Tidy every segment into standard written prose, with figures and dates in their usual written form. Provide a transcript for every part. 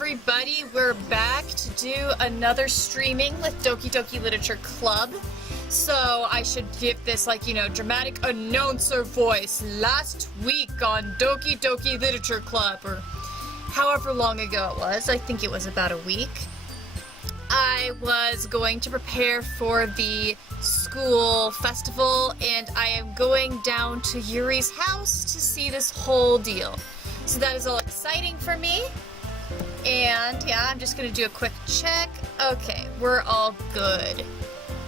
everybody, we're back to do another streaming with Doki Doki Literature Club. So I should give this, like, you know, dramatic announcer voice. Last week on Doki Doki Literature Club, or however long ago it was, I think it was about a week, I was going to prepare for the school festival, and I am going down to Yuri's house to see this whole deal. So that is all exciting for me. And yeah, I'm just gonna do a quick check. Okay, we're all good.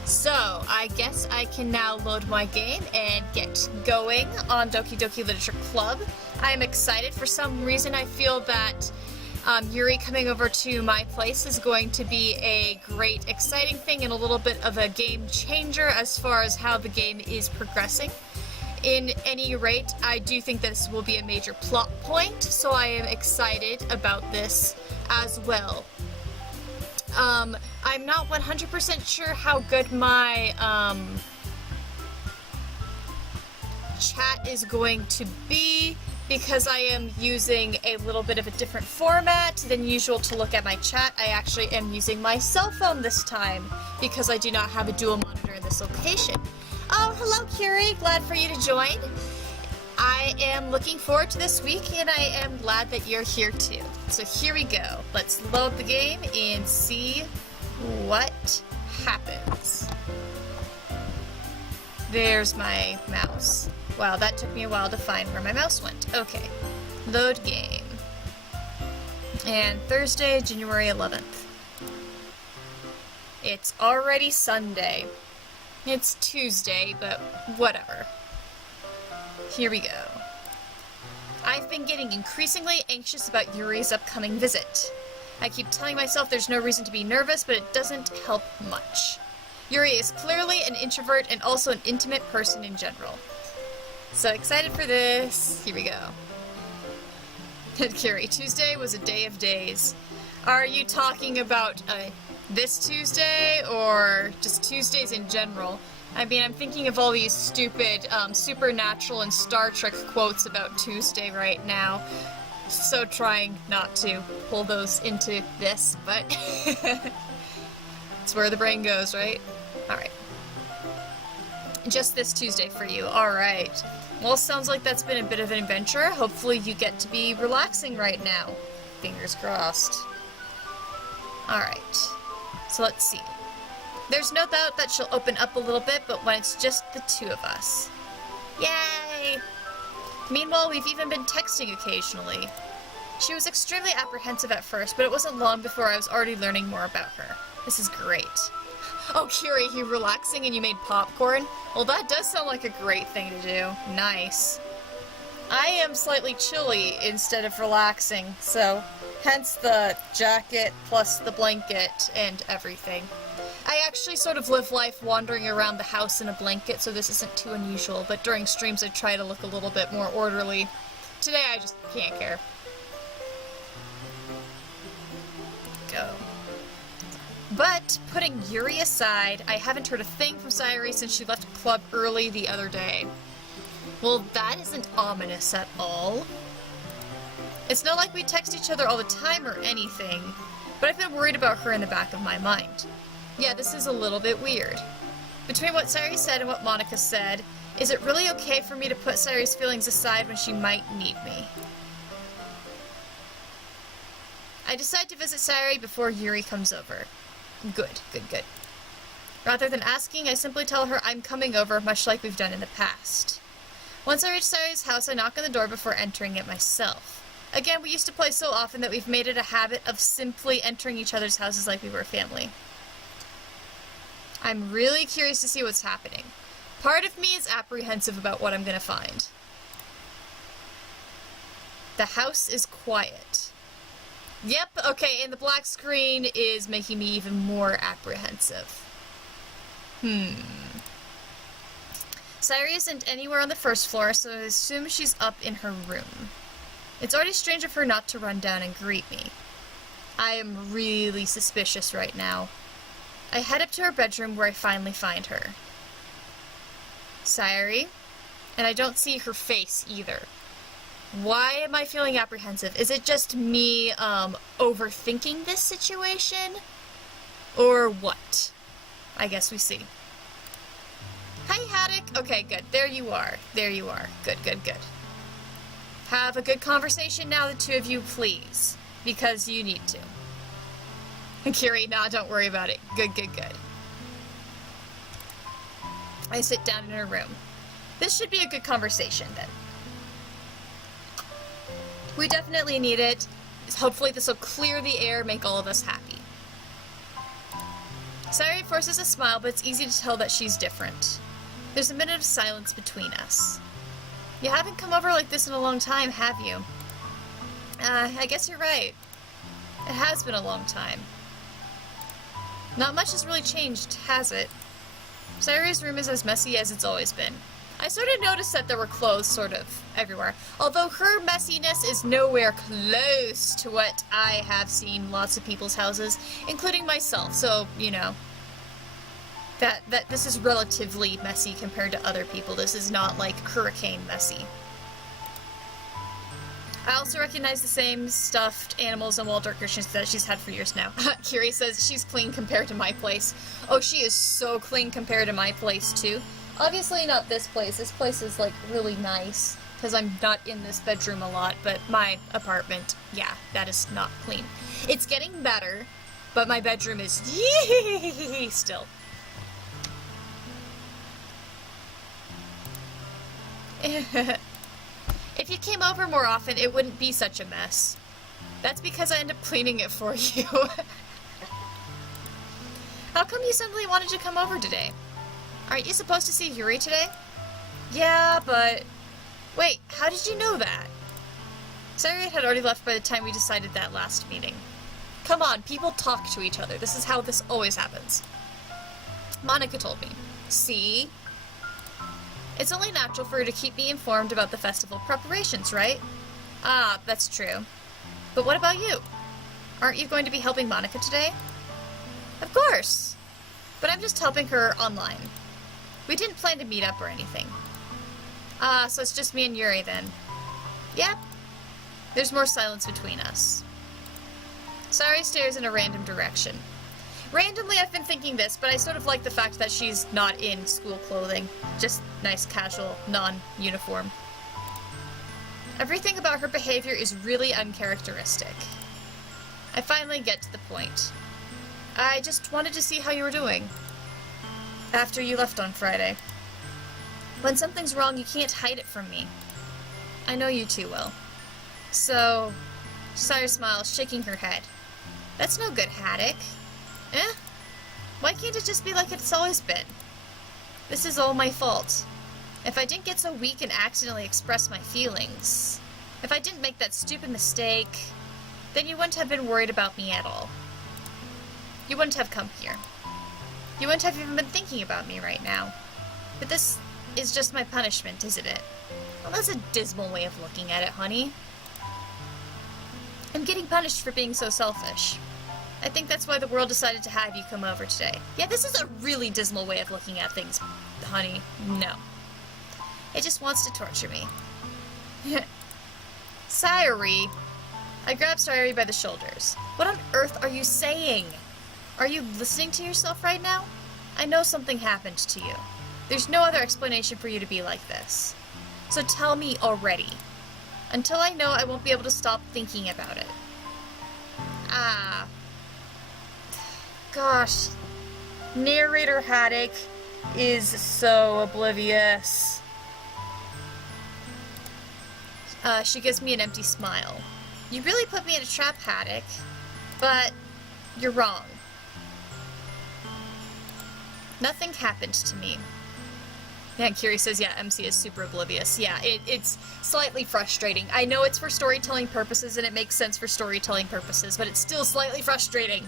So I guess I can now load my game and get going on Doki Doki Literature Club. I'm excited. For some reason I feel that Yuri coming over to my place is going to be a great, exciting thing and a little bit of a game changer as far as how the game is progressing. In any rate, I do think this will be a major plot point, so I am excited about this as well. I'm not 100% sure how good my chat is going to be, because I am using a little bit of a different format than usual to look at my chat. I actually am using my cell phone this time because I do not have a dual monitor in this location. Oh, hello, Yuri. Glad for you to join. I am looking forward to this week, and I am glad that you're here too. So here we go. Let's load the game and see what happens. There's my mouse. Wow, that took me a while to find where my mouse went. Okay. Load game. And Thursday, January 11th. It's already Sunday. It's Tuesday, but whatever. Here we go. I've been getting increasingly anxious about Yuri's upcoming visit. I keep telling myself there's no reason to be nervous, but it doesn't help much. Yuri is clearly an introvert and also an intimate person in general. So excited for this. Here we go. Yuri, Tuesday was a day of days. Are you talking about this Tuesday, or just Tuesdays in general? I mean, I'm thinking of all these stupid Supernatural and Star Trek quotes about Tuesday right now, so trying not to pull those into this, but it's where the brain goes, right? Alright. Just this Tuesday for you. Alright. Well, sounds like that's been a bit of an adventure. Hopefully you get to be relaxing right now. Fingers crossed. Alright. So let's see. There's no doubt that she'll open up a little bit, but when it's just the two of us. Yay! Meanwhile, we've even been texting occasionally. She was extremely apprehensive at first, but it wasn't long before I was already learning more about her. This is great. Oh, Yuri, you relaxing and you made popcorn? Well, that does sound like a great thing to do. Nice. I am slightly chilly instead of relaxing, so hence the jacket plus the blanket and everything. I actually sort of live life wandering around the house in a blanket, so this isn't too unusual, but during streams I try to look a little bit more orderly. Today I just can't care. Go. But, putting Yuri aside, I haven't heard a thing from Sayori since she left club early the other day. Well, that isn't ominous at all. It's not like we text each other all the time or anything, but I've been worried about her in the back of my mind. Yeah, this is a little bit weird. Between what Sayori said and what Monica said, is it really okay for me to put Sayori's feelings aside when she might need me? I decide to visit Sayori before Yuri comes over. Good, good, good. Rather than asking, I simply tell her I'm coming over, much like we've done in the past. Once I reach Sayori's house, I knock on the door before entering it myself. Again, we used to play so often that we've made it a habit of simply entering each other's houses like we were family. I'm really curious to see what's happening. Part of me is apprehensive about what I'm gonna find. The house is quiet. Yep, okay, and the black screen is making me even more apprehensive. Sayori isn't anywhere on the first floor, so I assume she's up in her room. It's already strange of her not to run down and greet me. I am really suspicious right now. I head up to her bedroom where I finally find her. Sayori? And I don't see her face either. Why am I feeling apprehensive? Is it just me, overthinking this situation? Or what? I guess we see. Hi, Haddock. Okay, good. There you are. There you are. Good, good, good. Have a good conversation now, the two of you, please. Because you need to. And Yuri, nah, don't worry about it. Good, good, good. I sit down in her room. This should be a good conversation, then. We definitely need it. Hopefully this will clear the air, make all of us happy. Sayori forces a smile, but it's easy to tell that she's different. There's a minute of silence between us. You haven't come over like this in a long time, have you? I guess you're right. It has been a long time. Not much has really changed, has it? Sayori's room is as messy as it's always been. I sort of noticed that there were clothes sort of everywhere, although her messiness is nowhere close to what I have seen lots of people's houses, including myself, so, you know, that this is relatively messy compared to other people. This is not, like, hurricane messy. I also recognize the same stuffed animals and wall decorations that she's had for years now. Yuri says she's clean compared to my place. Oh, she is so clean compared to my place, too. Obviously not this place. This place is, like, really nice, because I'm not in this bedroom a lot, but my apartment, yeah, that is not clean. It's getting better, but my bedroom is yee still. If you came over more often, it wouldn't be such a mess. That's because I end up cleaning it for you. How come you suddenly wanted to come over today? Aren't you supposed to see Yuri today? Yeah, but... Wait, how did you know that? Sayori had already left by the time we decided that last meeting. Come on, people talk to each other. This is how this always happens. Monica told me. See? It's only natural for her to keep me informed about the festival preparations, right? Ah, that's true. But what about you? Aren't you going to be helping Monica today? Of course! But I'm just helping her online. We didn't plan to meet up or anything. Ah, so it's just me and Yuri then. Yep. There's more silence between us. Sayori stares in a random direction. Randomly, I've been thinking this, but I sort of like the fact that she's not in school clothing. Just nice, casual, non-uniform. Everything about her behavior is really uncharacteristic. I finally get to the point. I just wanted to see how you were doing. After you left on Friday. When something's wrong, you can't hide it from me. I know you too well. So... Sayori smiles, shaking her head. That's no good, Haddock. Eh? Why can't it just be like it's always been? This is all my fault. If I didn't get so weak and accidentally express my feelings, if I didn't make that stupid mistake, then you wouldn't have been worried about me at all. You wouldn't have come here. You wouldn't have even been thinking about me right now. But this is just my punishment, isn't it? Well, that's a dismal way of looking at it, honey. I'm getting punished for being so selfish. I think that's why the world decided to have you come over today. Yeah, this is a really dismal way of looking at things, honey. No. It just wants to torture me. Sayori. I grabbed Sayori by the shoulders. What on earth are you saying? Are you listening to yourself right now? I know something happened to you. There's no other explanation for you to be like this. So tell me already. Until I know, I won't be able to stop thinking about it. Ah. Gosh. Narrator Haddock is so oblivious. She gives me an empty smile. You really put me in a trap, Haddock. But you're wrong. Nothing happened to me. Yeah, Yuri says, yeah, MC is super oblivious. Yeah, it's slightly frustrating. I know it's for storytelling purposes, and it makes sense for storytelling purposes, but it's still slightly frustrating.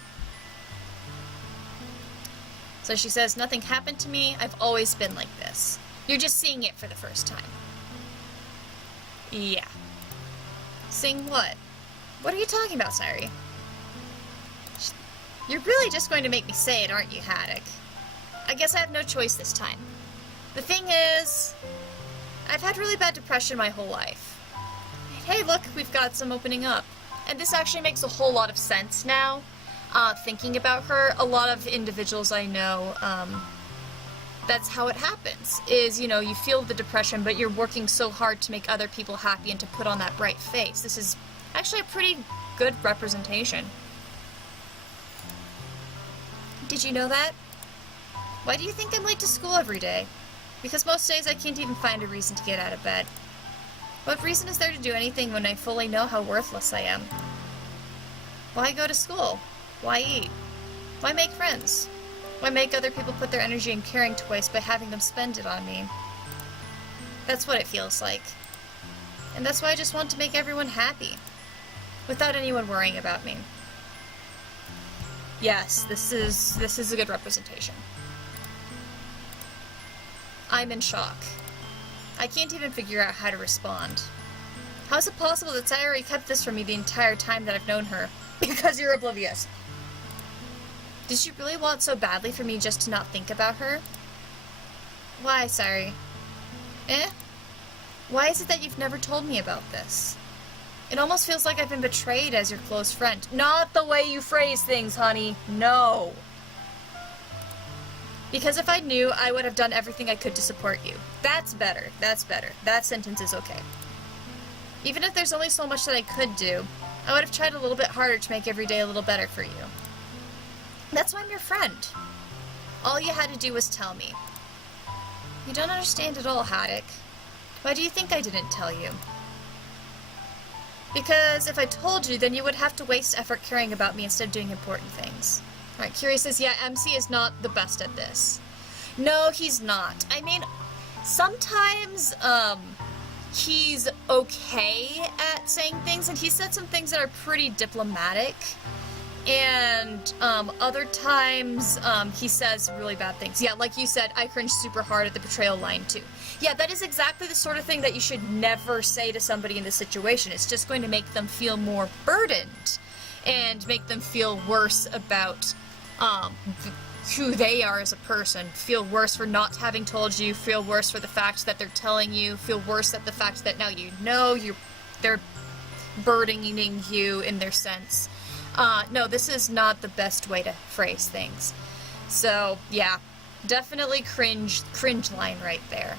So she says, nothing happened to me. I've always been like this. You're just seeing it for the first time. Yeah. Seeing what? What are you talking about, Sayori? You're really just going to make me say it, aren't you, Haddock? I guess I have no choice this time. The thing is, I've had really bad depression my whole life. hey look, we've got some opening up. And this actually makes a whole lot of sense now, thinking about her. A lot of individuals I know, that's how it happens, is, you know, you feel the depression, but you're working so hard to make other people happy and to put on that bright face. This is actually a pretty good representation. Did you know that? Why do you think I'm late to school every day? Because most days I can't even find a reason to get out of bed. What reason is there to do anything when I fully know how worthless I am? Why go to school? Why eat? Why make friends? Why make other people put their energy and caring to waste by having them spend it on me? That's what it feels like. And that's why I just want to make everyone happy, without anyone worrying about me. Yes, this is a good representation. I'm in shock. I can't even figure out how to respond. How is it possible that Sayori kept this from me the entire time that I've known her? Because you're oblivious. Did she really want so badly for me just to not think about her? Why, Sayori? Why is it that you've never told me about this? It almost feels like I've been betrayed as your close friend. Not the way you phrase things, honey. No. Because if I knew, I would have done everything I could to support you. That's better. That's better. That sentence is okay. Even if there's only so much that I could do, I would have tried a little bit harder to make every day a little better for you. That's why I'm your friend. All you had to do was tell me. You don't understand at all, Haddock. Why do you think I didn't tell you? Because if I told you, then you would have to waste effort caring about me instead of doing important things. Alright, Curie says, yeah, MC is not the best at this. No, he's not. I mean, sometimes, he's okay at saying things, and he said some things that are pretty diplomatic. And, other times, he says really bad things. Yeah, like you said, I cringed super hard at the betrayal line, too. Yeah, that is exactly the sort of thing that you should never say to somebody in this situation. It's just going to make them feel more burdened, and make them feel worse about, who they are as a person. Feel worse for not having told you, feel worse for the fact that they're telling you, feel worse at the fact that now you know they're burdening you in their sense. No, this is not the best way to phrase things. So, yeah, definitely cringe line right there.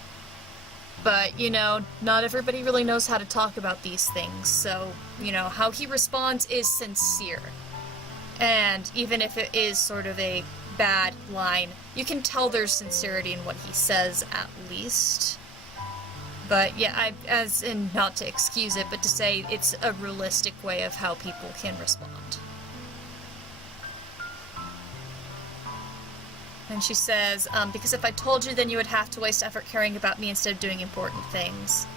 But, you know, not everybody really knows how to talk about these things, so, you know, how he responds is sincere. And even if it is sort of a bad line, you can tell there's sincerity in what he says, at least. But yeah, as in, not to excuse it, but to say it's a realistic way of how people can respond. And she says, because if I told you, then you would have to waste effort caring about me instead of doing important things.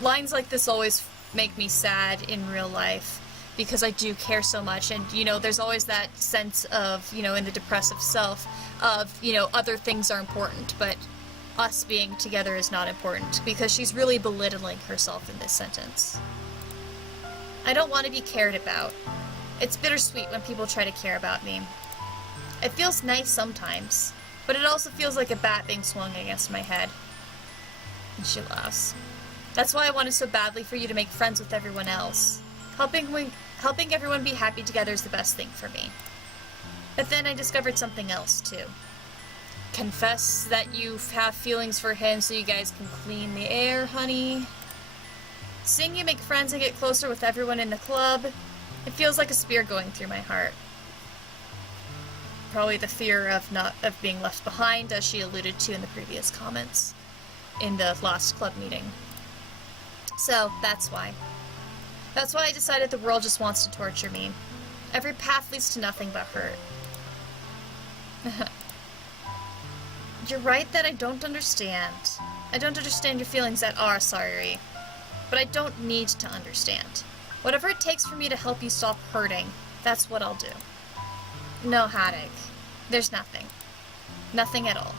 Lines like this always make me sad in real life, because I do care so much, and, you know, there's always that sense of, you know, in the depressive self, of, you know, other things are important, but us being together is not important, because she's really belittling herself in this sentence. I don't want to be cared about. It's bittersweet when people try to care about me. It feels nice sometimes, but it also feels like a bat being swung against my head. And she laughs. That's why I wanted so badly for you to make friends with everyone else. Helping everyone be happy together is the best thing for me. But then I discovered something else, too. Confess that you have feelings for him so you guys can clean the air, honey. Seeing you make friends and get closer with everyone in the club, it feels like a spear going through my heart. Probably the fear of being left behind, as she alluded to in the previous comments in the last club meeting. So, that's why. That's why I decided the world just wants to torture me. Every path leads to nothing but hurt. You're right that I don't understand. I don't understand your feelings at all, Sayori. But I don't need to understand. Whatever it takes for me to help you stop hurting, that's what I'll do. No, Haddock. There's nothing. Nothing at all.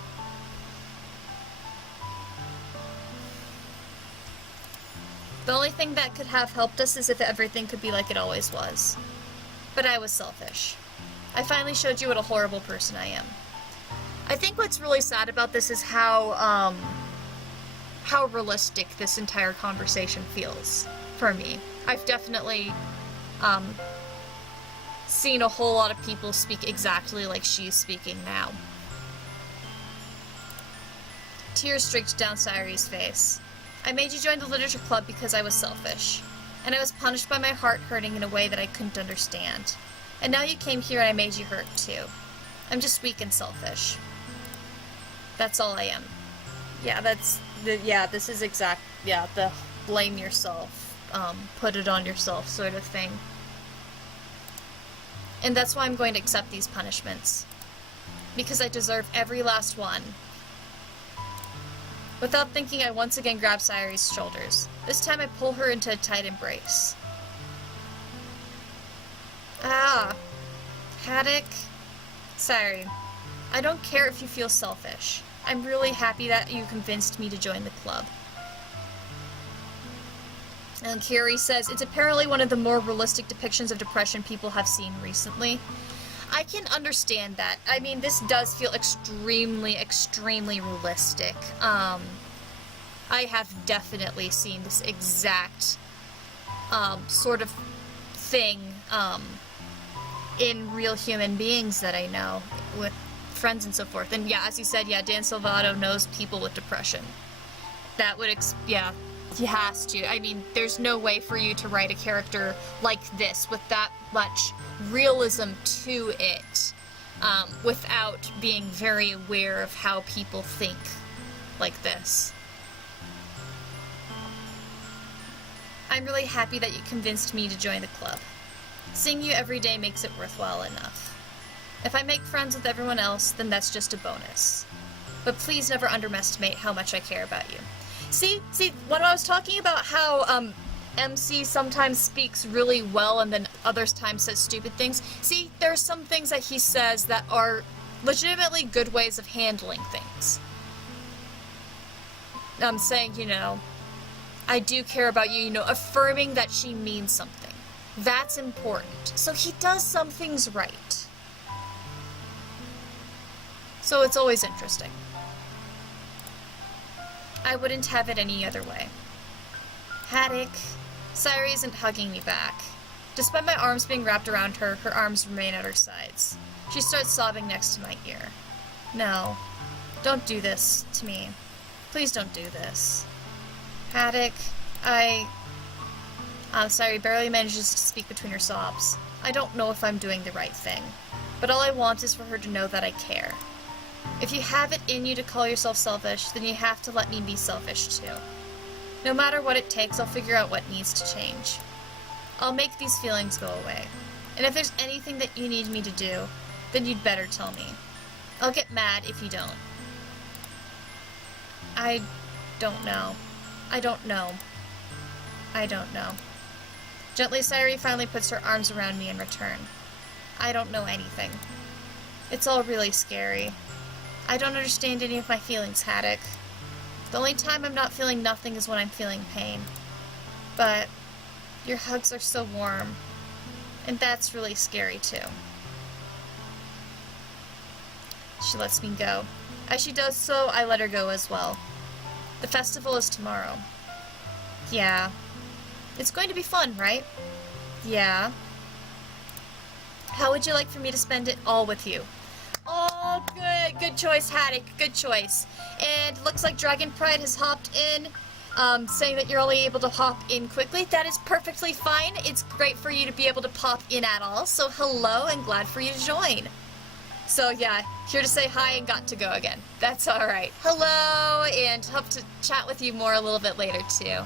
The only thing that could have helped us is if everything could be like it always was. But I was selfish. I finally showed you what a horrible person I am. I think what's really sad about this is how, how realistic this entire conversation feels for me. I've definitely seen a whole lot of people speak exactly like she's speaking now. Tears streaked down Sayori's face. I made you join the literature club because I was selfish, and I was punished by my heart hurting in a way that I couldn't understand. And now you came here and I made you hurt too. I'm just weak and selfish. That's all I am. Yeah, this is the blame yourself, put it on yourself sort of thing. And that's why I'm going to accept these punishments. Because I deserve every last one. Without thinking, I once again grab Sayori's shoulders. This time I pull her into a tight embrace. Ah. Haddock. Sayori, I don't care if you feel selfish. I'm really happy that you convinced me to join the club. And Yuri says, it's apparently one of the more realistic depictions of depression people have seen recently. I can understand that. I mean, this does feel extremely, extremely realistic. I have definitely seen this exact sort of thing in real human beings that I know, with friends and so forth. And yeah, as you said, yeah, Dan Salvato knows people with depression. That would, he has to. I mean, there's no way for you to write a character like this with that much realism to it without being very aware of how people think like this. I'm really happy that you convinced me to join the club. Seeing you every day makes it worthwhile enough. If I make friends with everyone else, then that's just a bonus. But please never underestimate how much I care about you. See, when I was talking about how MC sometimes speaks really well and then other times says stupid things, see, there are some things that he says that are legitimately good ways of handling things. I'm saying, you know, I do care about you, you know, affirming that she means something. That's important. So he does some things right. So it's always interesting. I wouldn't have it any other way. Haddock. Sayori isn't hugging me back. Despite my arms being wrapped around her, her arms remain at her sides. She starts sobbing next to my ear. No. Don't do this to me. Please don't do this. Haddock, Sayori barely manages to speak between her sobs. I don't know if I'm doing the right thing, but all I want is for her to know that I care. If you have it in you to call yourself selfish, then you have to let me be selfish too. No matter what it takes, I'll figure out what needs to change. I'll make these feelings go away. And if there's anything that you need me to do, then you'd better tell me. I'll get mad if you don't. I don't know. I don't know. I don't know. Gently, Sayori finally puts her arms around me in return. I don't know anything. It's all really scary. I don't understand any of my feelings, Haddock. The only time I'm not feeling nothing is when I'm feeling pain. But your hugs are so warm, and that's really scary too. She lets me go. As she does so, I let her go as well. The festival is tomorrow. Yeah. It's going to be fun, right? Yeah. How would you like for me to spend it all with you? Oh, good. Good choice, Haddock. Good choice. And looks like Dragon Pride has hopped in, saying that you're only able to hop in quickly. That is perfectly fine. It's great for you to be able to pop in at all. So hello, and glad for you to join. So yeah, here to say hi and got to go again. That's alright. Hello, and hope to chat with you more a little bit later too.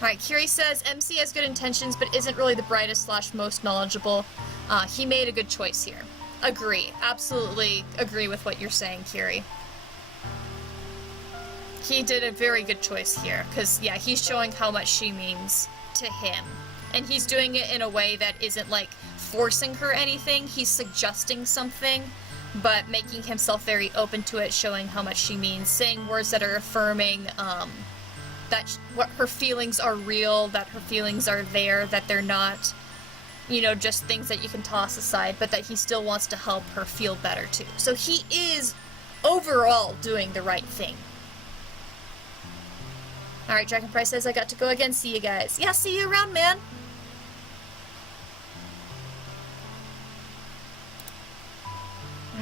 Alright, Kiri says, MC has good intentions but isn't really the brightest / most knowledgeable. He made a good choice here. Agree. Absolutely agree with what you're saying, Kiri. He did a very good choice here, because, yeah, he's showing how much she means to him. And he's doing it in a way that isn't, like, forcing her anything. He's suggesting something, but making himself very open to it, showing how much she means, saying words that are affirming, that what her feelings are real, that her feelings are there, that they're not, you know, just things that you can toss aside, but that he still wants to help her feel better too. So he is overall doing the right thing. Alright, Dragon Price says I got to go again. See you guys. Yeah, see you around, man.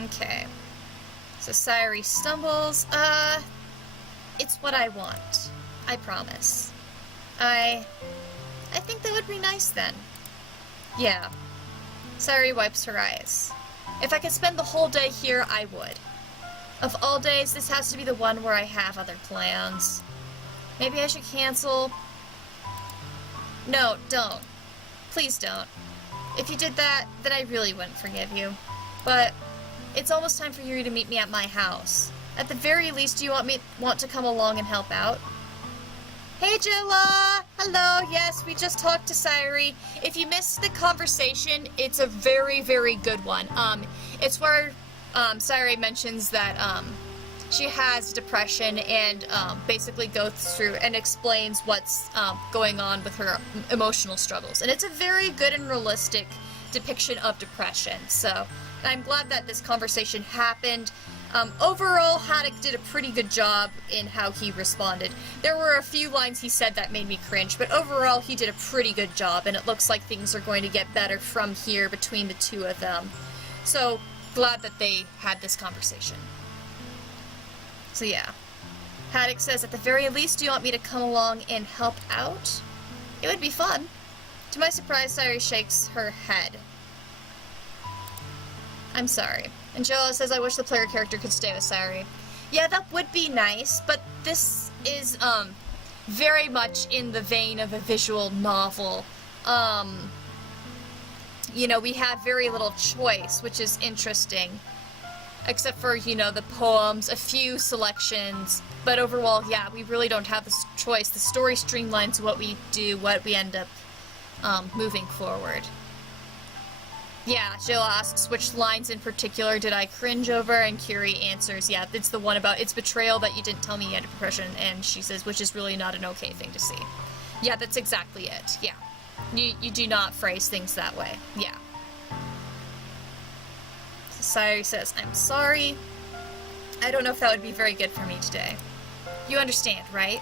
Okay. So Sayori stumbles. It's what I want. I promise. I think that would be nice then. Yeah. Sayori wipes her eyes. If I could spend the whole day here, I would. Of all days, this has to be the one where I have other plans. Maybe I should cancel. No, don't. Please don't. If you did that, then I really wouldn't forgive you. But it's almost time for Yuri to meet me at my house. At the very least, do you want to come along and help out? Hey, Jilla! Hello, yes, we just talked to Sayori. If you missed the conversation, it's a very, very good one. It's where, Sayori mentions that, she has depression and, basically goes through and explains what's, going on with her emotional struggles. And it's a very good and realistic depiction of depression, so I'm glad that this conversation happened. Overall, Haddock did a pretty good job in how he responded. There were a few lines he said that made me cringe, but overall he did a pretty good job, and it looks like things are going to get better from here between the two of them. So, glad that they had this conversation. So yeah. Haddock says, at the very least, do you want me to come along and help out? It would be fun. To my surprise, Sayori shakes her head. I'm sorry. Angela says, I wish the player character could stay with Sayori. Yeah, that would be nice, but this is, very much in the vein of a visual novel. You know, we have very little choice, which is interesting. Except for, you know, the poems, a few selections, but overall, yeah, we really don't have this choice. The story streamlines what we do, what we end up, moving forward. Yeah, Jill asks which lines in particular did I cringe over, and Curie answers, yeah, it's the one about it's betrayal that you didn't tell me you had depression, and she says, which is really not an okay thing to see. Yeah, that's exactly it, yeah. You do not phrase things that way, yeah. Sayori says, I'm sorry. I don't know if that would be very good for me today. You understand, right?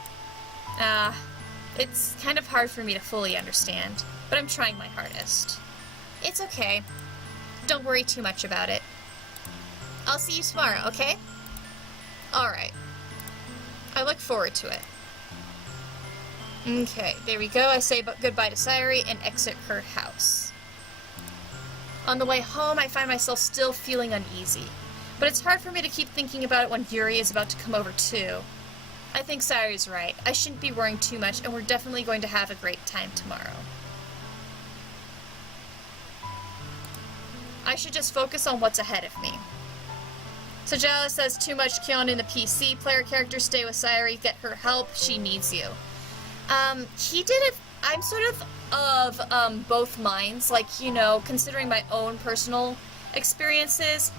It's kind of hard for me to fully understand, but I'm trying my hardest. It's okay. Don't worry too much about it. I'll see you tomorrow, okay? Alright. I look forward to it. Okay, there we go. I say goodbye to Sayori and exit her house. On the way home, I find myself still feeling uneasy. But it's hard for me to keep thinking about it when Yuri is about to come over too. I think Sayori's right. I shouldn't be worrying too much, and we're definitely going to have a great time tomorrow. I should just focus on what's ahead of me. So Jala says, too much Kyon in the PC. Player character, stay with Sayori. Get her help. She needs you. He did it. I'm sort of both minds. Like, you know, considering my own personal experiences,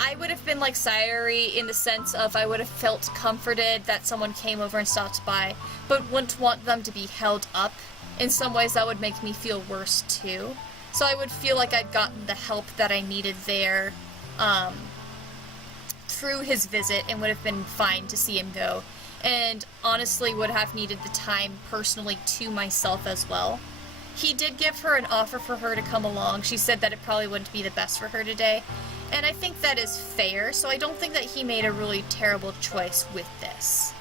I would have been like Sayori in the sense of I would have felt comforted that someone came over and stopped by, but wouldn't want them to be held up. In some ways, that would make me feel worse too. So I would feel like I'd gotten the help that I needed there through his visit and would have been fine to see him go. And honestly would have needed the time personally to myself as well. He did give her an offer for her to come along. She said that it probably wouldn't be the best for her today. And I think that is fair, so I don't think that he made a really terrible choice with this.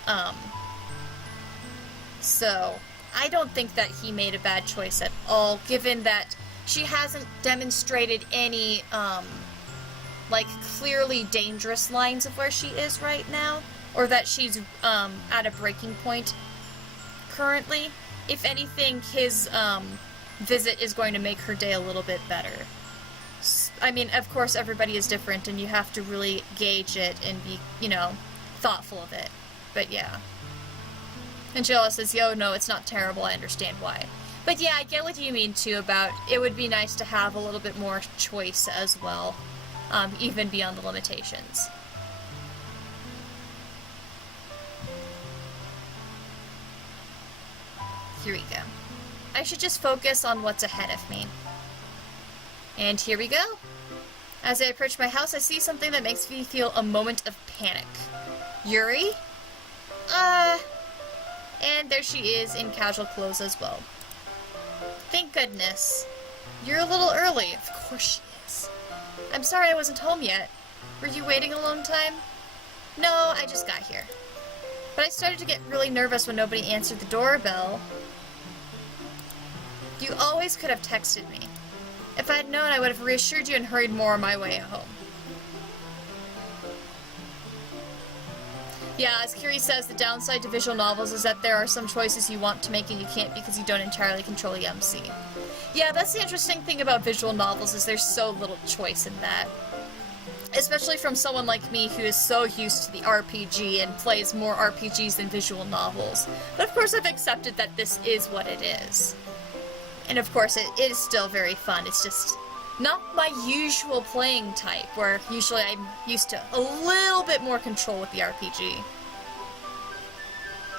So I don't think that he made a bad choice at all, given that she hasn't demonstrated any, like, clearly dangerous lines of where she is right now, or that she's, at a breaking point currently. If anything, his, visit is going to make her day a little bit better. I mean, of course, everybody is different, and you have to really gauge it and be, you know, thoughtful of it. But, yeah. And Jella says, yo, no, it's not terrible, I understand why. But yeah, I get what you mean, too, about it would be nice to have a little bit more choice as well, even beyond the limitations. Here we go. I should just focus on what's ahead of me. And here we go. As I approach my house, I see something that makes me feel a moment of panic. Yuri? And there she is in casual clothes as well. Thank goodness. You're a little early. Of course she is. I'm sorry I wasn't home yet. Were you waiting a long time? No, I just got here. But I started to get really nervous when nobody answered the doorbell. You always could have texted me. If I had known, I would have reassured you and hurried more on my way home. Yeah, as Curie says, the downside to visual novels is that there are some choices you want to make and you can't because you don't entirely control the MC. Yeah, that's the interesting thing about visual novels, is there's so little choice in that. Especially from someone like me who is so used to the RPG and plays more RPGs than visual novels. But of course I've accepted that this is what it is. And of course it is still very fun, it's just not my usual playing type, where usually I'm used to a little bit more control with the RPG.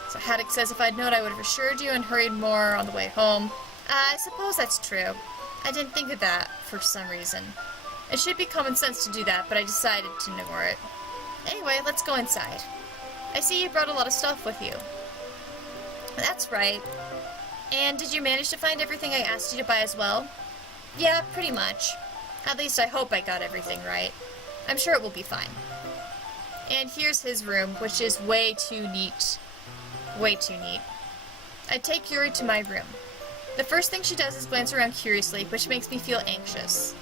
So Haddock says, if I'd known, I would have assured you and hurried more on the way home. I suppose that's true. I didn't think of that for some reason. It should be common sense to do that, but I decided to ignore it. Anyway, let's go inside. I see you brought a lot of stuff with you. That's right. And did you manage to find everything I asked you to buy as well? Yeah, pretty much. At least I hope I got everything right. I'm sure it will be fine. And here's his room, which is way too neat. Way too neat. I take Yuri to my room. The first thing she does is glance around curiously, which makes me feel anxious.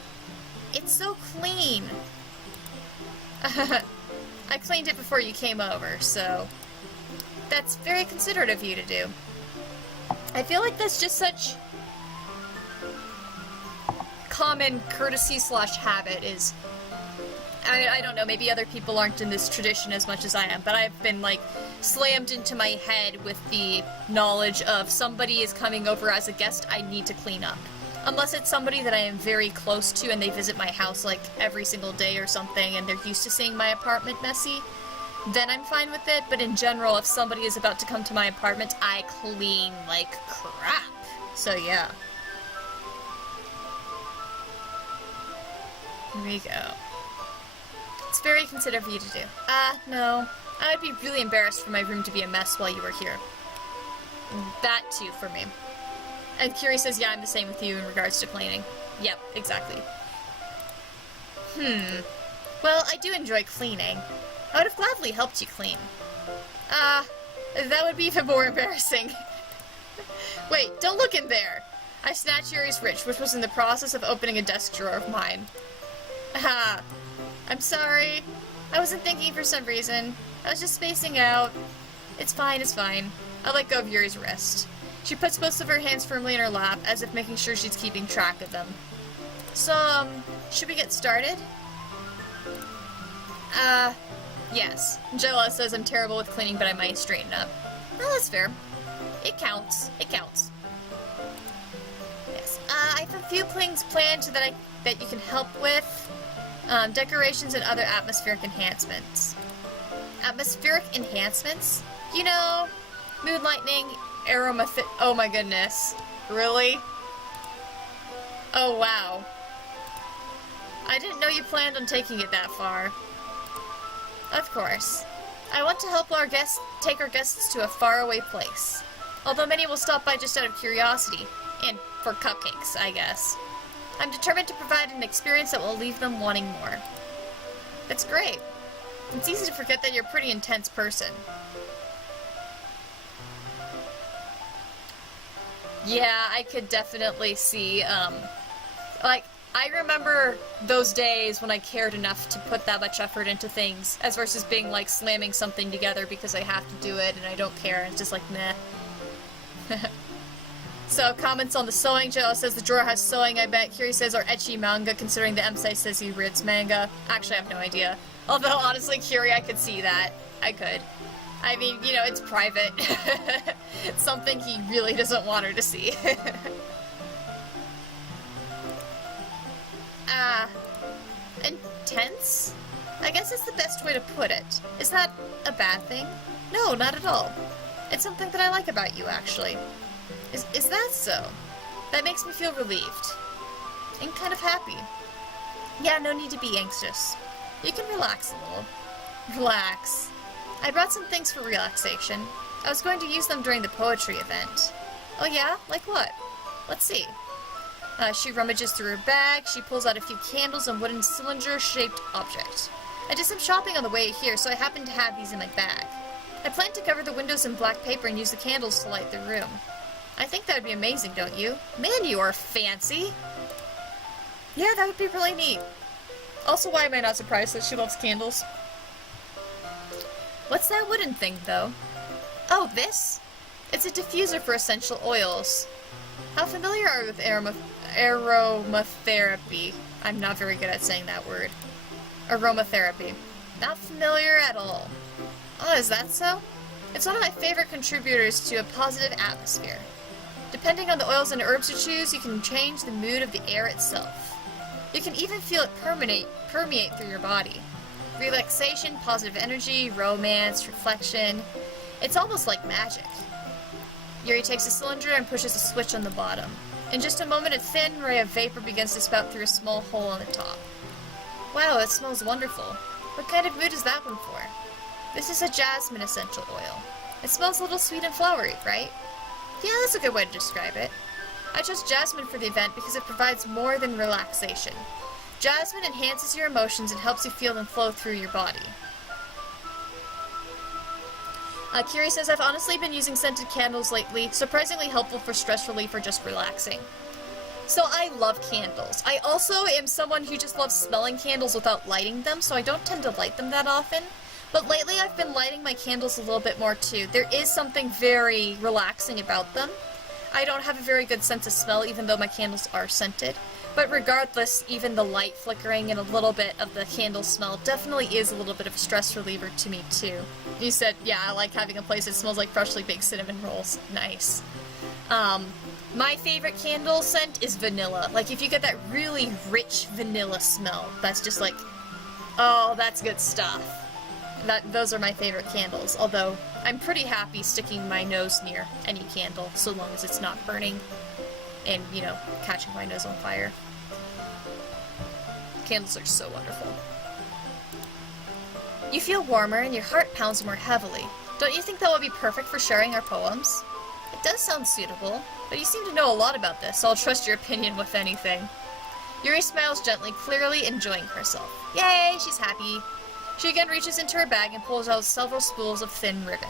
It's so clean. I cleaned it before you came over, so that's very considerate of you to do. I feel like that's just such common courtesy / habit is, I don't know, maybe other people aren't in this tradition as much as I am, but I've been like slammed into my head with the knowledge of somebody is coming over as a guest, I need to clean up. Unless it's somebody that I am very close to and they visit my house like every single day or something and they're used to seeing my apartment messy, then I'm fine with it. But in general, if somebody is about to come to my apartment, I clean like crap. So yeah. Here we go. It's very considerate of you to do. No. I would be really embarrassed for my room to be a mess while you were here. That too for me. And Curie says, yeah, I'm the same with you in regards to cleaning. Yep, exactly. Well, I do enjoy cleaning. I would have gladly helped you clean. That would be even more embarrassing. Wait, don't look in there! I snatched Yuri's wrist, which was in the process of opening a desk drawer of mine. I'm sorry. I wasn't thinking for some reason. I was just spacing out. It's fine, it's fine. I let go of Yuri's wrist. She puts both of her hands firmly in her lap, as if making sure she's keeping track of them. So, should we get started? Yes. Jella says I'm terrible with cleaning, but I might straighten up. Well, that's fair. It counts. It counts. Yes. I have a few things planned that you can help with. Decorations and other atmospheric enhancements. Atmospheric enhancements? You know, mood lightning, oh my goodness. Really? Oh wow. I didn't know you planned on taking it that far. Of course. I want to help our guests take our guests to a faraway place. Although many will stop by just out of curiosity. And for cupcakes, I guess. I'm determined to provide an experience that will leave them wanting more. That's great. It's easy to forget that you're a pretty intense person. Yeah, I could definitely see, like, I remember those days when I cared enough to put that much effort into things, as versus being like slamming something together because I have to do it and I don't care, and it's just like, meh. So, comments on the sewing. Joe says the drawer has sewing, I bet. Curie says, or ecchi manga, considering the M-site says he reads manga. Actually, I have no idea. Although, honestly, Curie, I could see that. I could. I mean, you know, it's private. It's something he really doesn't want her to see. Intense? I guess it's the best way to put it. Is that a bad thing? No, not at all. It's something that I like about you, actually. Is that so? That makes me feel relieved. And kind of happy. Yeah, no need to be anxious. You can relax a little. Relax. I brought some things for relaxation. I was going to use them during the poetry event. Oh yeah? Like what? Let's see. She rummages through her bag, she pulls out a few candles and wooden cylinder-shaped object. I did some shopping on the way here, so I happen to have these in my bag. I plan to cover the windows in black paper and use the candles to light the room. I think that would be amazing, don't you? Man, you are fancy! Yeah, that would be really neat. Also, why am I not surprised that she loves candles? What's that wooden thing, though? Oh, this? It's a diffuser for essential oils. How familiar are you with aromatherapy? I'm not very good at saying that word. Aromatherapy. Not familiar at all. Oh, is that so? It's one of my favorite contributors to a positive atmosphere. Depending on the oils and herbs you choose, you can change the mood of the air itself. You can even feel it permeate through your body. Relaxation, positive energy, romance, reflection. It's almost like magic. Yuri takes a cylinder and pushes a switch on the bottom. In just a moment, a thin ray of vapor begins to spout through a small hole on the top. Wow, it smells wonderful. What kind of mood is that one for? This is a jasmine essential oil. It smells a little sweet and flowery, right? Yeah, that's a good way to describe it. I chose jasmine for the event because it provides more than relaxation. Jasmine enhances your emotions and helps you feel them flow through your body. Kiri says, I've honestly been using scented candles lately, surprisingly helpful for stress relief or just relaxing. So I love candles. I also am someone who just loves smelling candles without lighting them, so I don't tend to light them that often. But lately I've been lighting my candles a little bit more too. There is something very relaxing about them. I don't have a very good sense of smell even though my candles are scented. But regardless, even the light flickering and a little bit of the candle smell definitely is a little bit of a stress reliever to me too. You said, yeah, I like having a place that smells like freshly baked cinnamon rolls. Nice. My favorite candle scent is vanilla. Like if you get that really rich vanilla smell, that's just like, oh, that's good stuff. Those are my favorite candles, although I'm pretty happy sticking my nose near any candle, so long as it's not burning and, you know, catching my nose on fire. Candles are so wonderful. You feel warmer and your heart pounds more heavily. Don't you think that would be perfect for sharing our poems? It does sound suitable, but you seem to know a lot about this, so I'll trust your opinion with anything. Yuri smiles gently, clearly enjoying herself. Yay, she's happy. She again reaches into her bag and pulls out several spools of thin ribbon.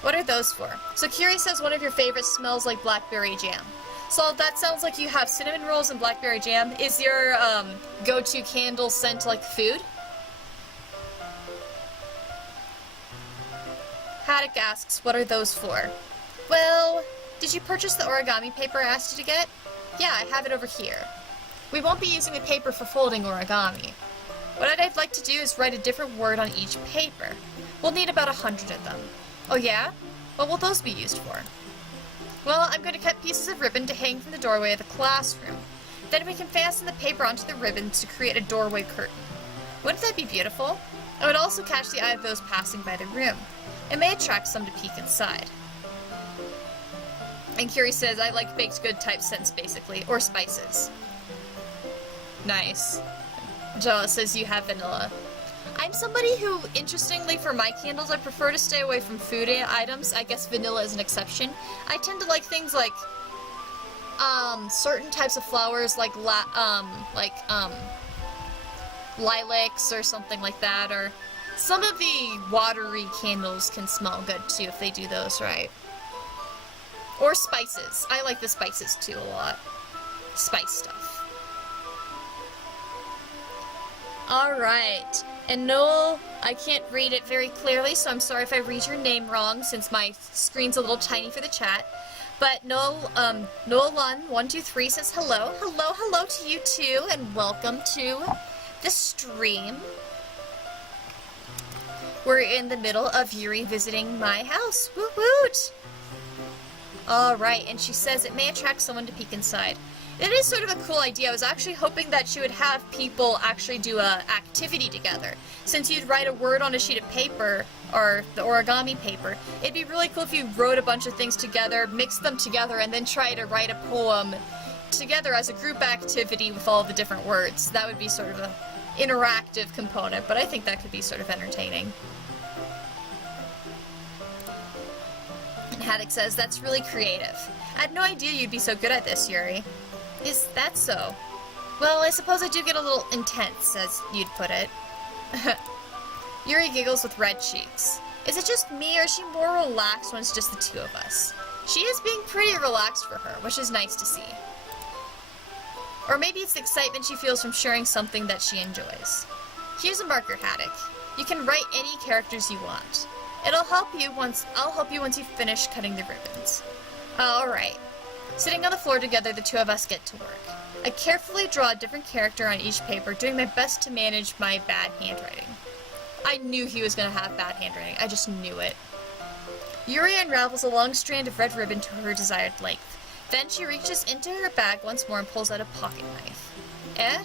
What are those for? So Kiri says one of your favorites smells like blackberry jam. So that sounds like you have cinnamon rolls and blackberry jam. Is your go-to candle scent like food? Haddock asks, what are those for? Well, did you purchase the origami paper I asked you to get? Yeah, I have it over here. We won't be using the paper for folding origami. What I'd like to do is write a different word on each paper. We'll need about 100 of them. Oh yeah? What will those be used for? Well, I'm going to cut pieces of ribbon to hang from the doorway of the classroom. Then we can fasten the paper onto the ribbon to create a doorway curtain. Wouldn't that be beautiful? It would also catch the eye of those passing by the room. It may attract some to peek inside. And Kiri says, I like baked good type scents, basically, or spices. Nice. Joa says you have vanilla. I'm somebody who, interestingly, for my candles, I prefer to stay away from food items. I guess vanilla is an exception. I tend to like things like, certain types of flowers, like lilacs or something like that, or some of the watery candles can smell good too if they do those right. Or spices. I like the spices too a lot. Spice stuff. Alright, and Noel, I can't read it very clearly, so I'm sorry if I read your name wrong since my screen's a little tiny for the chat. But Noel, Noelun123 says hello. Hello to you too, and welcome to the stream. We're in the middle of Yuri visiting my house. Woot woot! Alright, and she says it may attract someone to peek inside. It is sort of a cool idea. I was actually hoping that she would have people actually do an activity together. Since you'd write a word on a sheet of paper, or the origami paper, it'd be really cool if you wrote a bunch of things together, mixed them together, and then try to write a poem together as a group activity with all the different words. That would be sort of an interactive component, but I think that could be sort of entertaining. Haddock says, that's really creative. I had no idea you'd be so good at this, Yuri. Is that so? Well, I suppose I do get a little intense, as you'd put it. Yuri giggles with red cheeks. Is it just me, or is she more relaxed when it's just the two of us? She is being pretty relaxed for her, which is nice to see. Or maybe it's the excitement she feels from sharing something that she enjoys. Here's a marker, Haddock. You can write any characters you want. I'll help you once you finish cutting the ribbons. Alright. Sitting on the floor together, the two of us get to work. I carefully draw a different character on each paper, doing my best to manage my bad handwriting. I knew he was going to have bad handwriting. I just knew it. Yuri unravels a long strand of red ribbon to her desired length. Then she reaches into her bag once more and pulls out a pocket knife. Eh?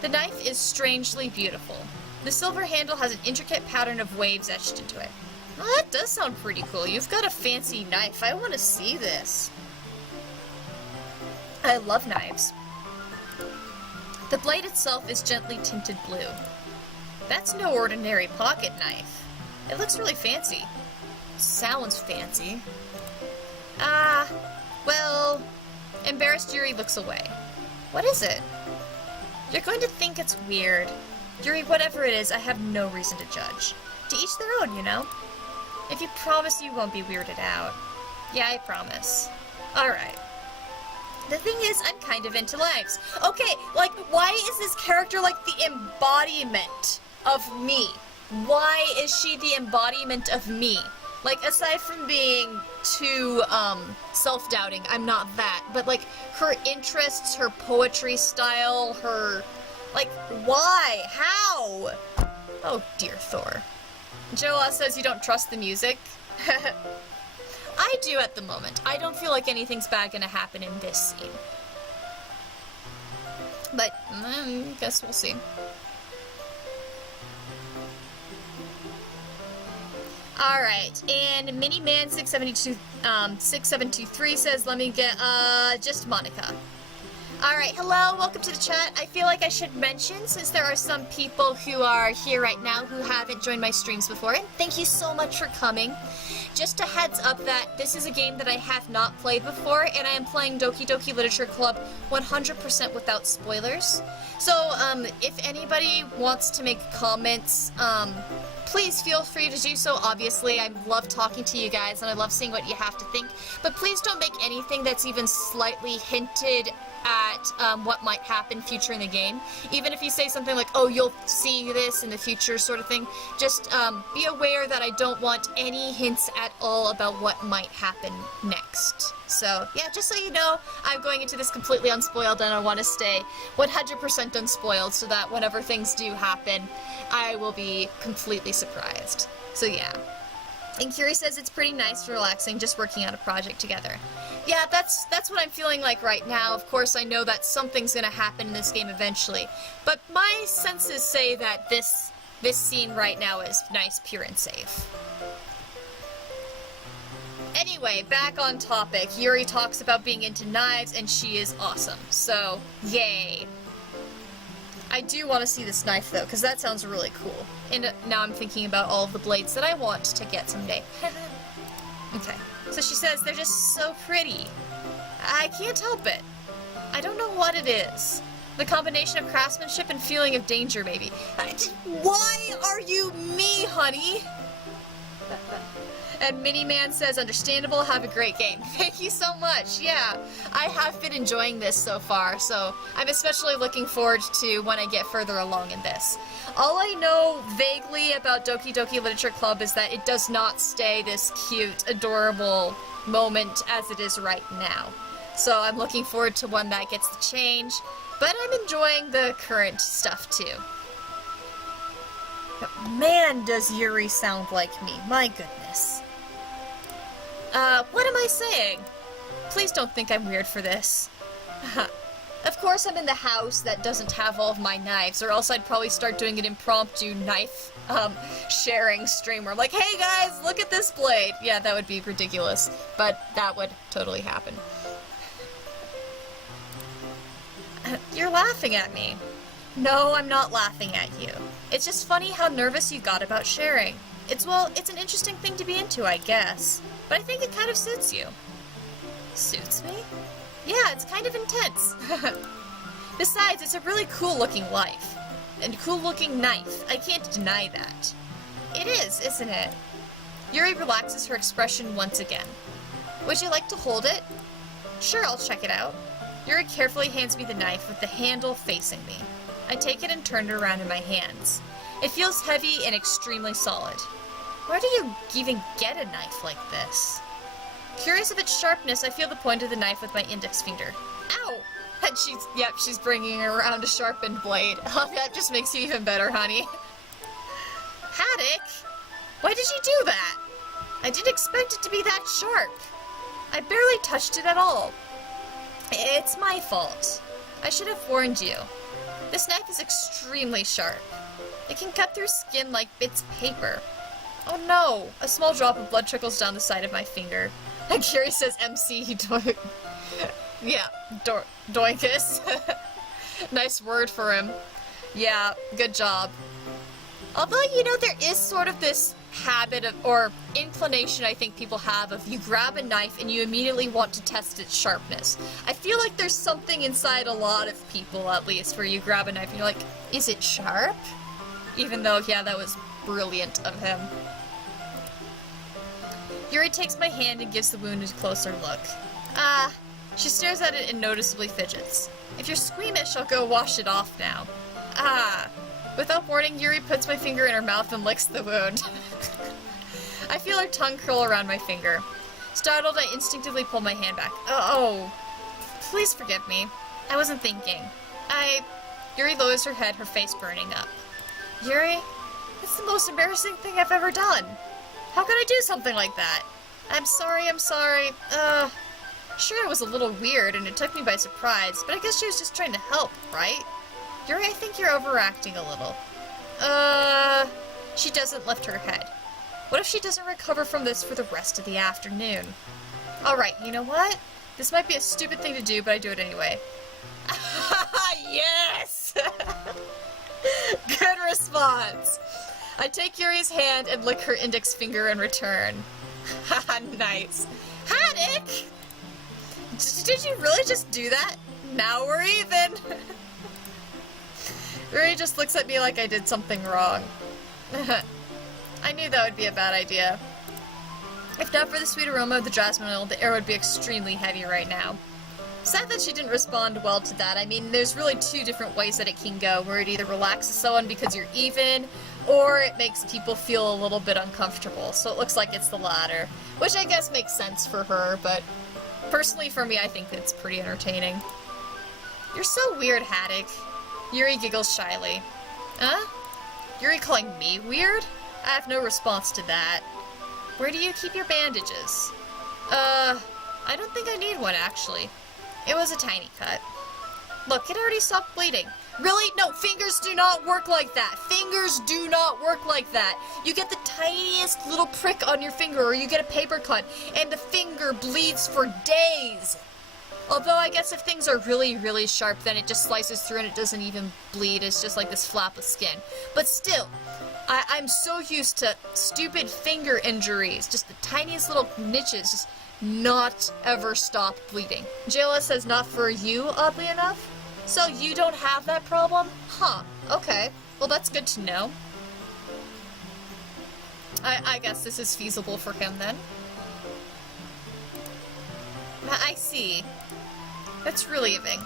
The knife is strangely beautiful. The silver handle has an intricate pattern of waves etched into it. Well, that does sound pretty cool. You've got a fancy knife. I want to see this. I love knives. The blade itself is gently tinted blue. That's no ordinary pocket knife. It looks really fancy. Sounds fancy. Well... Embarrassed, Yuri looks away. What is it? You're going to think it's weird. Yuri, whatever it is, I have no reason to judge. To each their own, you know? If you promise you won't be weirded out. Yeah, I promise. Alright. The thing is, I'm kind of into knives. Okay, like, why is this character like the embodiment of me? Why is she the embodiment of me? Like, aside from being too, self-doubting, I'm not that, but, like, her interests, her poetry style, her... Like, why? How? Oh, dear Thor. Joa says you don't trust the music. I do at the moment. I don't feel like anything's bad gonna happen in this scene. But, guess we'll see. Alright, and Miniman6723 says, let me get, just Monica. Alright, hello, welcome to the chat. I feel like I should mention, since there are some people who are here right now who haven't joined my streams before, and thank you so much for coming. Just a heads up that this is a game that I have not played before, and I am playing Doki Doki Literature Club 100% without spoilers. So, if anybody wants to make comments, please feel free to do so. Obviously, I love talking to you guys, and I love seeing what you have to think, but please don't make anything that's even slightly hinted at what might happen future in the game. Even if you say something like, oh, you'll see this in the future sort of thing, just be aware that I don't want any hints at all about what might happen next. So, yeah, just so you know, I'm going into this completely unspoiled, and I want to stay 100% unspoiled so that whenever things do happen, I will be completely surprised. So, yeah. And Curie says it's pretty nice and relaxing just working on a project together. Yeah, that's what I'm feeling like right now. Of course, I know that something's gonna happen in this game eventually, but my senses say that this scene right now is nice, pure, and safe. Anyway, back on topic. Yuri talks about being into knives, and she is awesome. So, yay. I do want to see this knife, though, because that sounds really cool. And now I'm thinking about all of the blades that I want to get someday. Okay. So she says they're just so pretty. I can't help it. I don't know what it is. The combination of craftsmanship and feeling of danger, maybe. Why are you me, honey? And Miniman says, understandable, have a great game. Thank you so much. Yeah, I have been enjoying this so far, so I'm especially looking forward to when I get further along in this. All I know vaguely about Doki Doki Literature Club is that it does not stay this cute, adorable moment as it is right now. So I'm looking forward to when that gets to change, but I'm enjoying the current stuff too. But man, does Yuri sound like me. My goodness. What am I saying? Please don't think I'm weird for this. Of course I'm in the house that doesn't have all of my knives, or else I'd probably start doing an impromptu knife, sharing stream where I'm like, hey guys, look at this blade! Yeah, that would be ridiculous, but that would totally happen. You're laughing at me. No, I'm not laughing at you. It's just funny how nervous you got about sharing. It's an interesting thing to be into, I guess. But I think it kind of suits you. Suits me? Yeah, it's kind of intense. Besides, it's a really cool-looking life. And cool-looking knife. I can't deny that. It is, isn't it? Yuri relaxes her expression once again. Would you like to hold it? Sure, I'll check it out. Yuri carefully hands me the knife with the handle facing me. I take it and turn it around in my hands. It feels heavy and extremely solid. Where do you even get a knife like this? Curious of its sharpness, I feel the point of the knife with my index finger. Ow! And she's bringing around a sharpened blade. Oh, that just makes you even better, honey. Haddock! Why did you do that? I didn't expect it to be that sharp. I barely touched it at all. It's my fault. I should have warned you. This knife is extremely sharp. It can cut through skin like bits of paper. Oh no! A small drop of blood trickles down the side of my finger. And Yuri says MC Doinkus. Nice word for him. Yeah, good job. Although, you know, there is sort of this habit of, or inclination I think people have of you grab a knife and you immediately want to test its sharpness. I feel like there's something inside a lot of people, at least, where you grab a knife and you're like, is it sharp? Even though, yeah, that was brilliant of him. Yuri takes my hand and gives the wound a closer look. She stares at it and noticeably fidgets. If you're squeamish, I'll go wash it off now. Without warning, Yuri puts my finger in her mouth and licks the wound. I feel her tongue curl around my finger. Startled, I instinctively pull my hand back. Oh, please forgive me. I wasn't thinking. Yuri lowers her head, her face burning up. Yuri, it's the most embarrassing thing I've ever done. How could I do something like that? I'm sorry. Sure, it was a little weird and it took me by surprise, but I guess she was just trying to help, right? Yuri, I think you're overacting a little. She doesn't lift her head. What if she doesn't recover from this for the rest of the afternoon? Alright, you know what? This might be a stupid thing to do, but I do it anyway. Yes! Good response! I take Yuri's hand and lick her index finger in return. Haha, nice. Haddock! Did you really just do that? Now we're even! Yuri just looks at me like I did something wrong. I knew that would be a bad idea. If not for the sweet aroma of the jasmine oil, the air would be extremely heavy right now. Sad that she didn't respond well to that. I mean, there's really two different ways that it can go, where it either relaxes someone because you're even, or it makes people feel a little bit uncomfortable. So it looks like it's the latter, which I guess makes sense for her, but personally for me, I think it's pretty entertaining. You're so weird, Haddock. Yuri giggles shyly. Huh? Yuri calling me weird? I have no response to that. Where do you keep your bandages? I don't think I need one, actually. It was a tiny cut. Look, it already stopped bleeding. Really? No, fingers do not work like that. Fingers do not work like that. You get the tiniest little prick on your finger, or you get a paper cut, and the finger bleeds for days. Although I guess if things are really, really sharp, then it just slices through and it doesn't even bleed. It's just like this flap of skin. But still, I'm so used to stupid finger injuries, just the tiniest little niches, just not ever stop bleeding. JLS says not for you, oddly enough. So you don't have that problem? Huh, okay. Well, that's good to know. I guess this is feasible for him then. I see. That's relieving.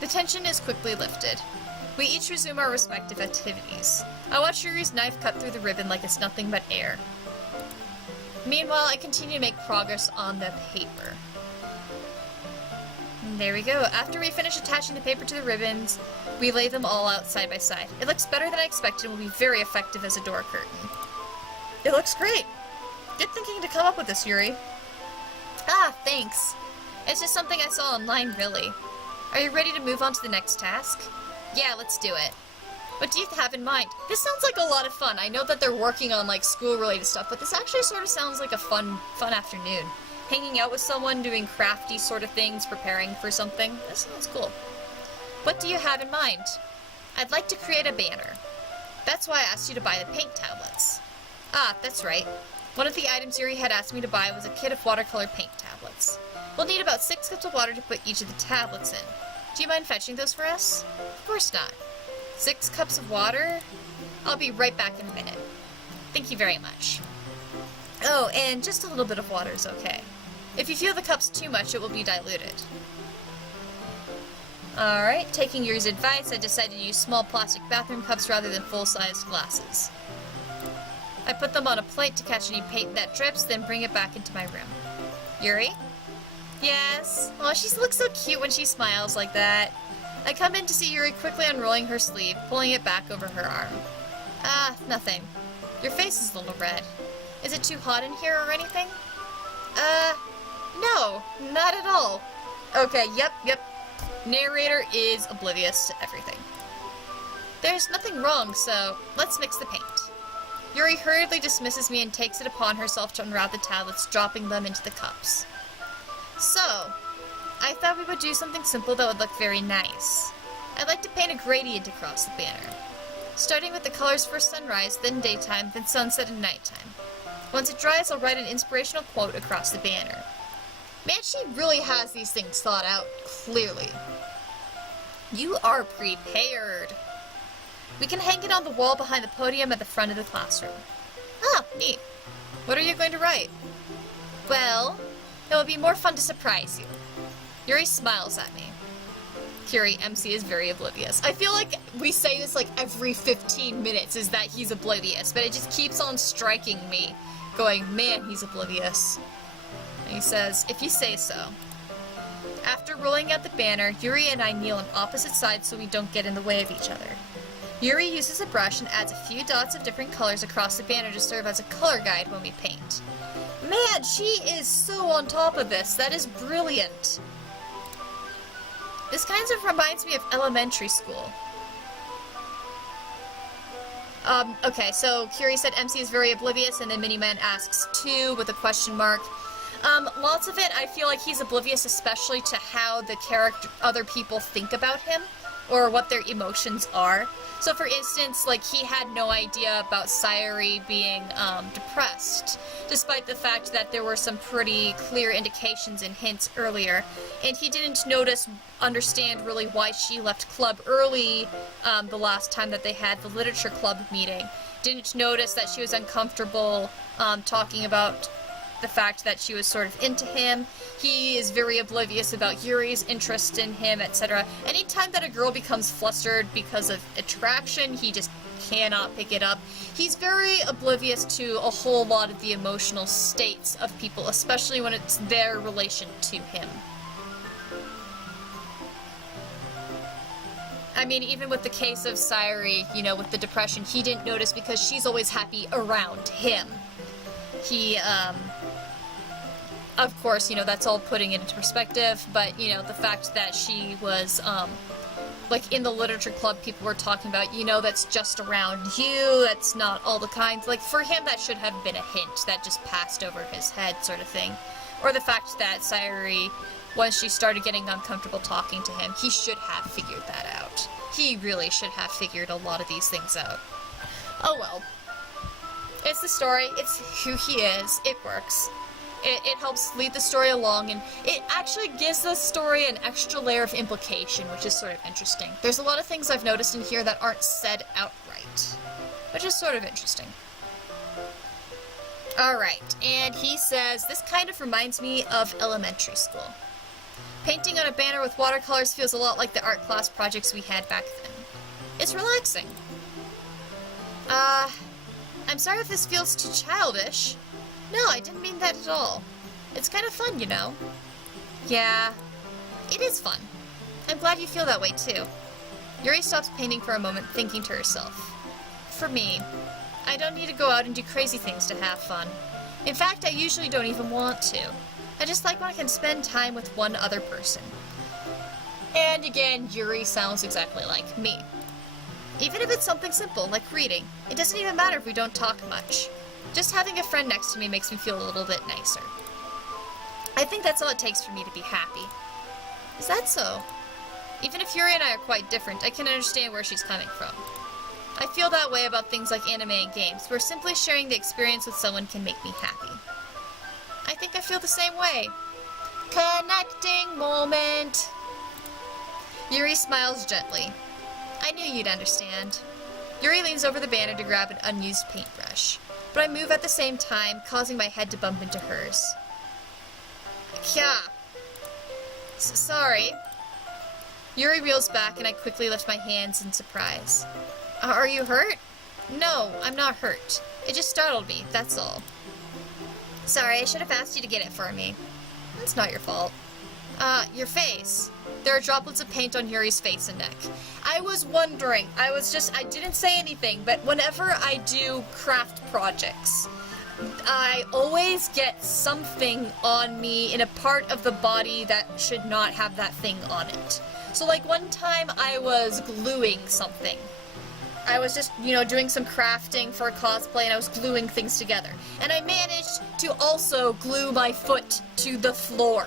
The tension is quickly lifted. We each resume our respective activities. I watch Yuri's knife cut through the ribbon like it's nothing but air. Meanwhile, I continue to make progress on the paper. There we go. After we finish attaching the paper to the ribbons, we lay them all out side by side. It looks better than I expected and will be very effective as a door curtain. It looks great! Good thinking to come up with this, Yuri. Thanks. It's just something I saw online, really. Are you ready to move on to the next task? Yeah, let's do it. What do you have in mind? This sounds like a lot of fun. I know that they're working on, like, school-related stuff, but this actually sort of sounds like a fun afternoon. Hanging out with someone, doing crafty sort of things, preparing for something. This sounds cool. What do you have in mind? I'd like to create a banner. That's why I asked you to buy the paint tablets. Ah, that's right. One of the items Yuri had asked me to buy was a kit of watercolor paint tablets. We'll need about 6 cups of water to put each of the tablets in. Do you mind fetching those for us? Of course not. 6 cups of water? I'll be right back in a minute. Thank you very much. Oh, and just a little bit of water is okay. If you feel the cup's too much, it will be diluted. Alright, taking Yuri's advice, I decided to use small plastic bathroom cups rather than full-sized glasses. I put them on a plate to catch any paint that drips, then bring it back into my room. Yuri? Yes? Oh, she looks so cute when she smiles like that. I come in to see Yuri quickly unrolling her sleeve, pulling it back over her arm. Ah, nothing. Your face is a little red. Is it too hot in here or anything? No, not at all. Okay, yep. Narrator is oblivious to everything. There's nothing wrong, so let's mix the paint. Yuri hurriedly dismisses me and takes it upon herself to unwrap the tablets, dropping them into the cups. So, I thought we would do something simple that would look very nice. I'd like to paint a gradient across the banner. Starting with the colors for sunrise, then daytime, then sunset and nighttime. Once it dries, I'll write an inspirational quote across the banner. Man, she really has these things thought out, clearly. You are prepared. We can hang it on the wall behind the podium at the front of the classroom. Ah, neat. What are you going to write? Well, it will be more fun to surprise you. Yuri smiles at me. Yuri, MC is very oblivious. I feel like we say this like every 15 minutes is that he's oblivious, but it just keeps on striking me, going, man, he's oblivious. And he says, if you say so. After rolling out the banner, Yuri and I kneel on opposite sides so we don't get in the way of each other. Yuri uses a brush and adds a few dots of different colors across the banner to serve as a color guide when we paint. Man, she is so on top of this. That is brilliant. This kind of reminds me of elementary school. Okay, so Curie said MC is very oblivious, and then Miniman asks too with a question mark. Lots of it, I feel like he's oblivious, especially to how the other people think about him, or what their emotions are. So for instance, like, he had no idea about Sayori being, depressed, despite the fact that there were some pretty clear indications and hints earlier, and he didn't understand really why she left club early, the last time that they had the literature club meeting. Didn't notice that she was uncomfortable, talking about the fact that she was sort of into him. He is very oblivious about Yuri's interest in him, etc. Anytime that a girl becomes flustered because of attraction, he just cannot pick it up. He's very oblivious to a whole lot of the emotional states of people, especially when it's their relation to him. I mean, even with the case of Sayori, you know, with the depression, he didn't notice because she's always happy around him. He, of course, you know, that's all putting it into perspective, but, you know, the fact that she was, like, in the literature club, people were talking about, you know, that's just around you, that's not all the kinds, like, for him, that should have been a hint that just passed over his head, sort of thing. Or the fact that Sayori, once she started getting uncomfortable talking to him, he should have figured that out. He really should have figured a lot of these things out. Oh well. It's the story, it's who he is, it works. It helps lead the story along, and it actually gives the story an extra layer of implication, which is sort of interesting. There's a lot of things I've noticed in here that aren't said outright, which is sort of interesting. Alright, and he says, this kind of reminds me of elementary school. Painting on a banner with watercolors feels a lot like the art class projects we had back then. It's relaxing. I'm sorry if this feels too childish. No, I didn't mean that at all. It's kind of fun, you know. Yeah, it is fun. I'm glad you feel that way, too. Yuri stops painting for a moment, thinking to herself. For me, I don't need to go out and do crazy things to have fun. In fact, I usually don't even want to. I just like when I can spend time with one other person. And again, Yuri sounds exactly like me. Even if it's something simple, like reading, it doesn't even matter if we don't talk much. Just having a friend next to me makes me feel a little bit nicer. I think that's all it takes for me to be happy. Is that so? Even if Yuri and I are quite different, I can understand where she's coming from. I feel that way about things like anime and games, where simply sharing the experience with someone can make me happy. I think I feel the same way. Connecting moment. Yuri smiles gently. I knew you'd understand. Yuri leans over the banner to grab an unused paintbrush, but I move at the same time, causing my head to bump into hers. Yeah. Sorry. Yuri reels back and I quickly lift my hands in surprise. Are you hurt? No, I'm not hurt. It just startled me, that's all. Sorry, I should have asked you to get it for me. It's not your fault. Your face. There are droplets of paint on Yuri's face and neck. I was wondering, I didn't say anything, but whenever I do craft projects, I always get something on me in a part of the body that should not have that thing on it. So like one time I was gluing something. I was just, doing some crafting for a cosplay and I was gluing things together. And I managed to also glue my foot to the floor.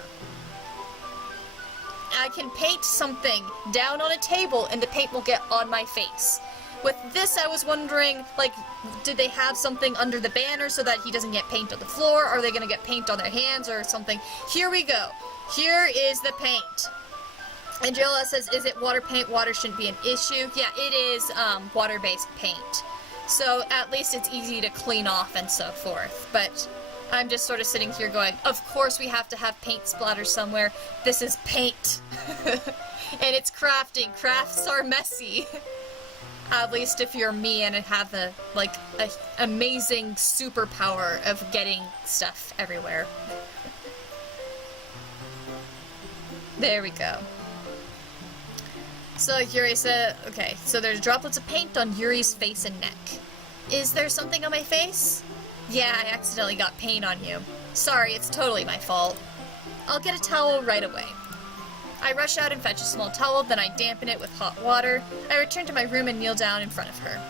I can paint something down on a table and the paint will get on my face. With this, I was wondering, did they have something under the banner so that he doesn't get paint on the floor? Are they going to get paint on their hands or something? Here we go. Here is the paint. And JLS says, is it water paint? Water shouldn't be an issue. Yeah, it is water-based paint. So at least it's easy to clean off and so forth. But I'm just sort of sitting here going, of course we have to have paint splatter somewhere. This is paint. And it's crafting. Crafts are messy. At least if you're me and have the, amazing superpower of getting stuff everywhere. There we go. So Yuri said, okay, so there's droplets of paint on Yuri's face and neck. Is there something on my face? Yeah, I accidentally got paint on you. Sorry, it's totally my fault. I'll get a towel right away. I rush out and fetch a small towel, then I dampen it with hot water. I return to my room and kneel down in front of her.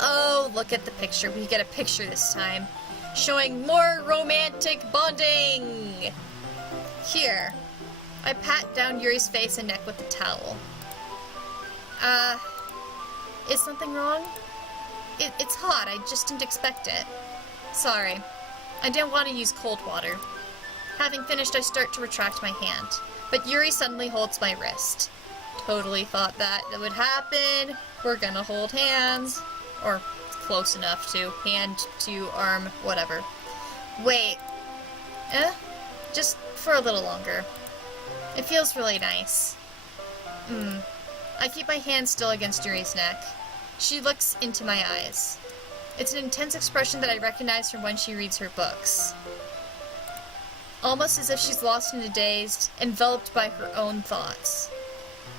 Oh, look at the picture. We get a picture this time. Showing more romantic bonding! Here. I pat down Yuri's face and neck with the towel. Is something wrong? It's hot. I just didn't expect it. Sorry. I didn't want to use cold water. Having finished, I start to retract my hand, but Yuri suddenly holds my wrist. Totally thought that would happen. We're gonna hold hands. Or close enough to. Hand to arm, whatever. Wait. Just for a little longer. It feels really nice. I keep my hand still against Yuri's neck. She looks into my eyes. It's an intense expression that I recognize from when she reads her books. Almost as if she's lost in a daze, enveloped by her own thoughts.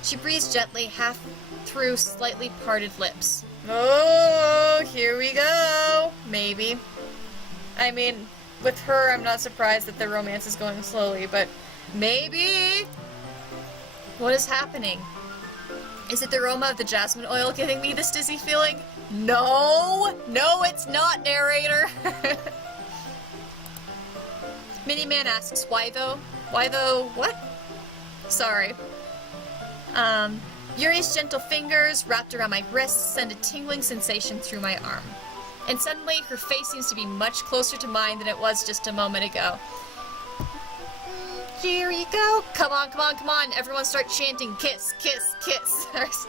She breathes gently, half through slightly parted lips. Oh, here we go! Maybe. I mean, with her, I'm not surprised that the romance is going slowly, but maybe! What is happening? Is it the aroma of the jasmine oil giving me this dizzy feeling? No! No, it's not, narrator! Miniman asks, why though? Why though what? Sorry. Yuri's gentle fingers wrapped around my wrists send a tingling sensation through my arm. And suddenly, her face seems to be much closer to mine than it was just a moment ago. Here you go! Come on, come on, come on! Everyone start chanting, kiss, kiss, kiss!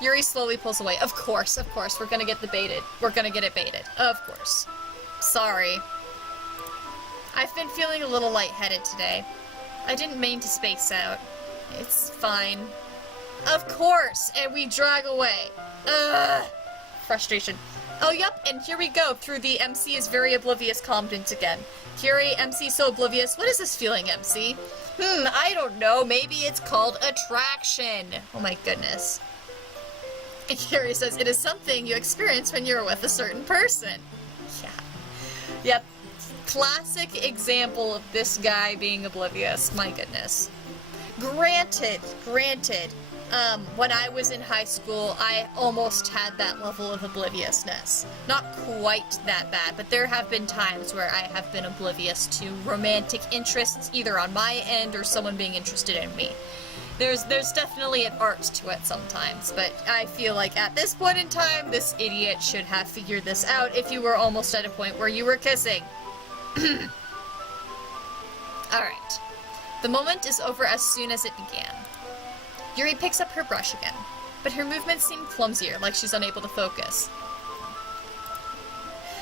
Yuri slowly pulls away. Of course, we're gonna get baited. We're gonna get it baited. Of course. Sorry. I've been feeling a little lightheaded today. I didn't mean to space out. It's fine. Of course! And we drag away. Ugh! Frustration. Oh, yep, and here we go, through the MC is very oblivious comment again. Yuri, MC so oblivious. What is this feeling, MC? I don't know. Maybe it's called attraction. Oh my goodness. And Yuri says, it is something you experience when you're with a certain person. Yeah. Yep. Classic example of this guy being oblivious. My goodness. Granted, when I was in high school, I almost had that level of obliviousness. Not quite that bad, but there have been times where I have been oblivious to romantic interests, either on my end or someone being interested in me. There's definitely an art to it sometimes, but I feel like at this point in time, this idiot should have figured this out if you were almost at a point where you were kissing. Alright. The moment is over as soon as it began. Yuri picks up her brush again, but her movements seem clumsier, like she's unable to focus.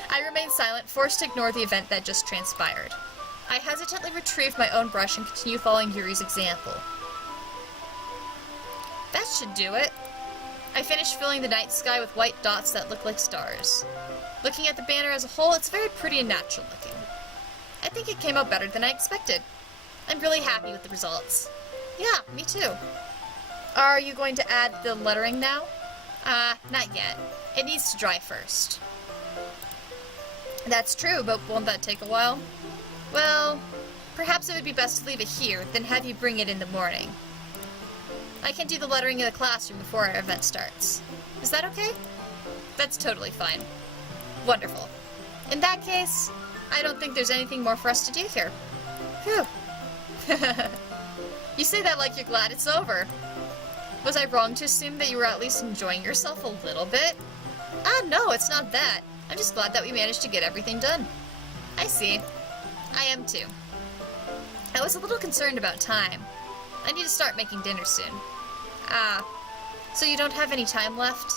I remain silent, forced to ignore the event that just transpired. I hesitantly retrieve my own brush and continue following Yuri's example. That should do it. I finish filling the night sky with white dots that look like stars. Looking at the banner as a whole, it's very pretty and natural looking. I think it came out better than I expected. I'm really happy with the results. Yeah, me too. Are you going to add the lettering now? Not yet. It needs to dry first. That's true, but won't that take a while? Well, perhaps it would be best to leave it here, then have you bring it in the morning. I can do the lettering in the classroom before our event starts. Is that okay? That's totally fine. Wonderful. In that case, I don't think there's anything more for us to do here. Phew. You say that like you're glad it's over. Was I wrong to assume that you were at least enjoying yourself a little bit? No, it's not that. I'm just glad that we managed to get everything done. I see. I am too. I was a little concerned about time. I need to start making dinner soon. So you don't have any time left?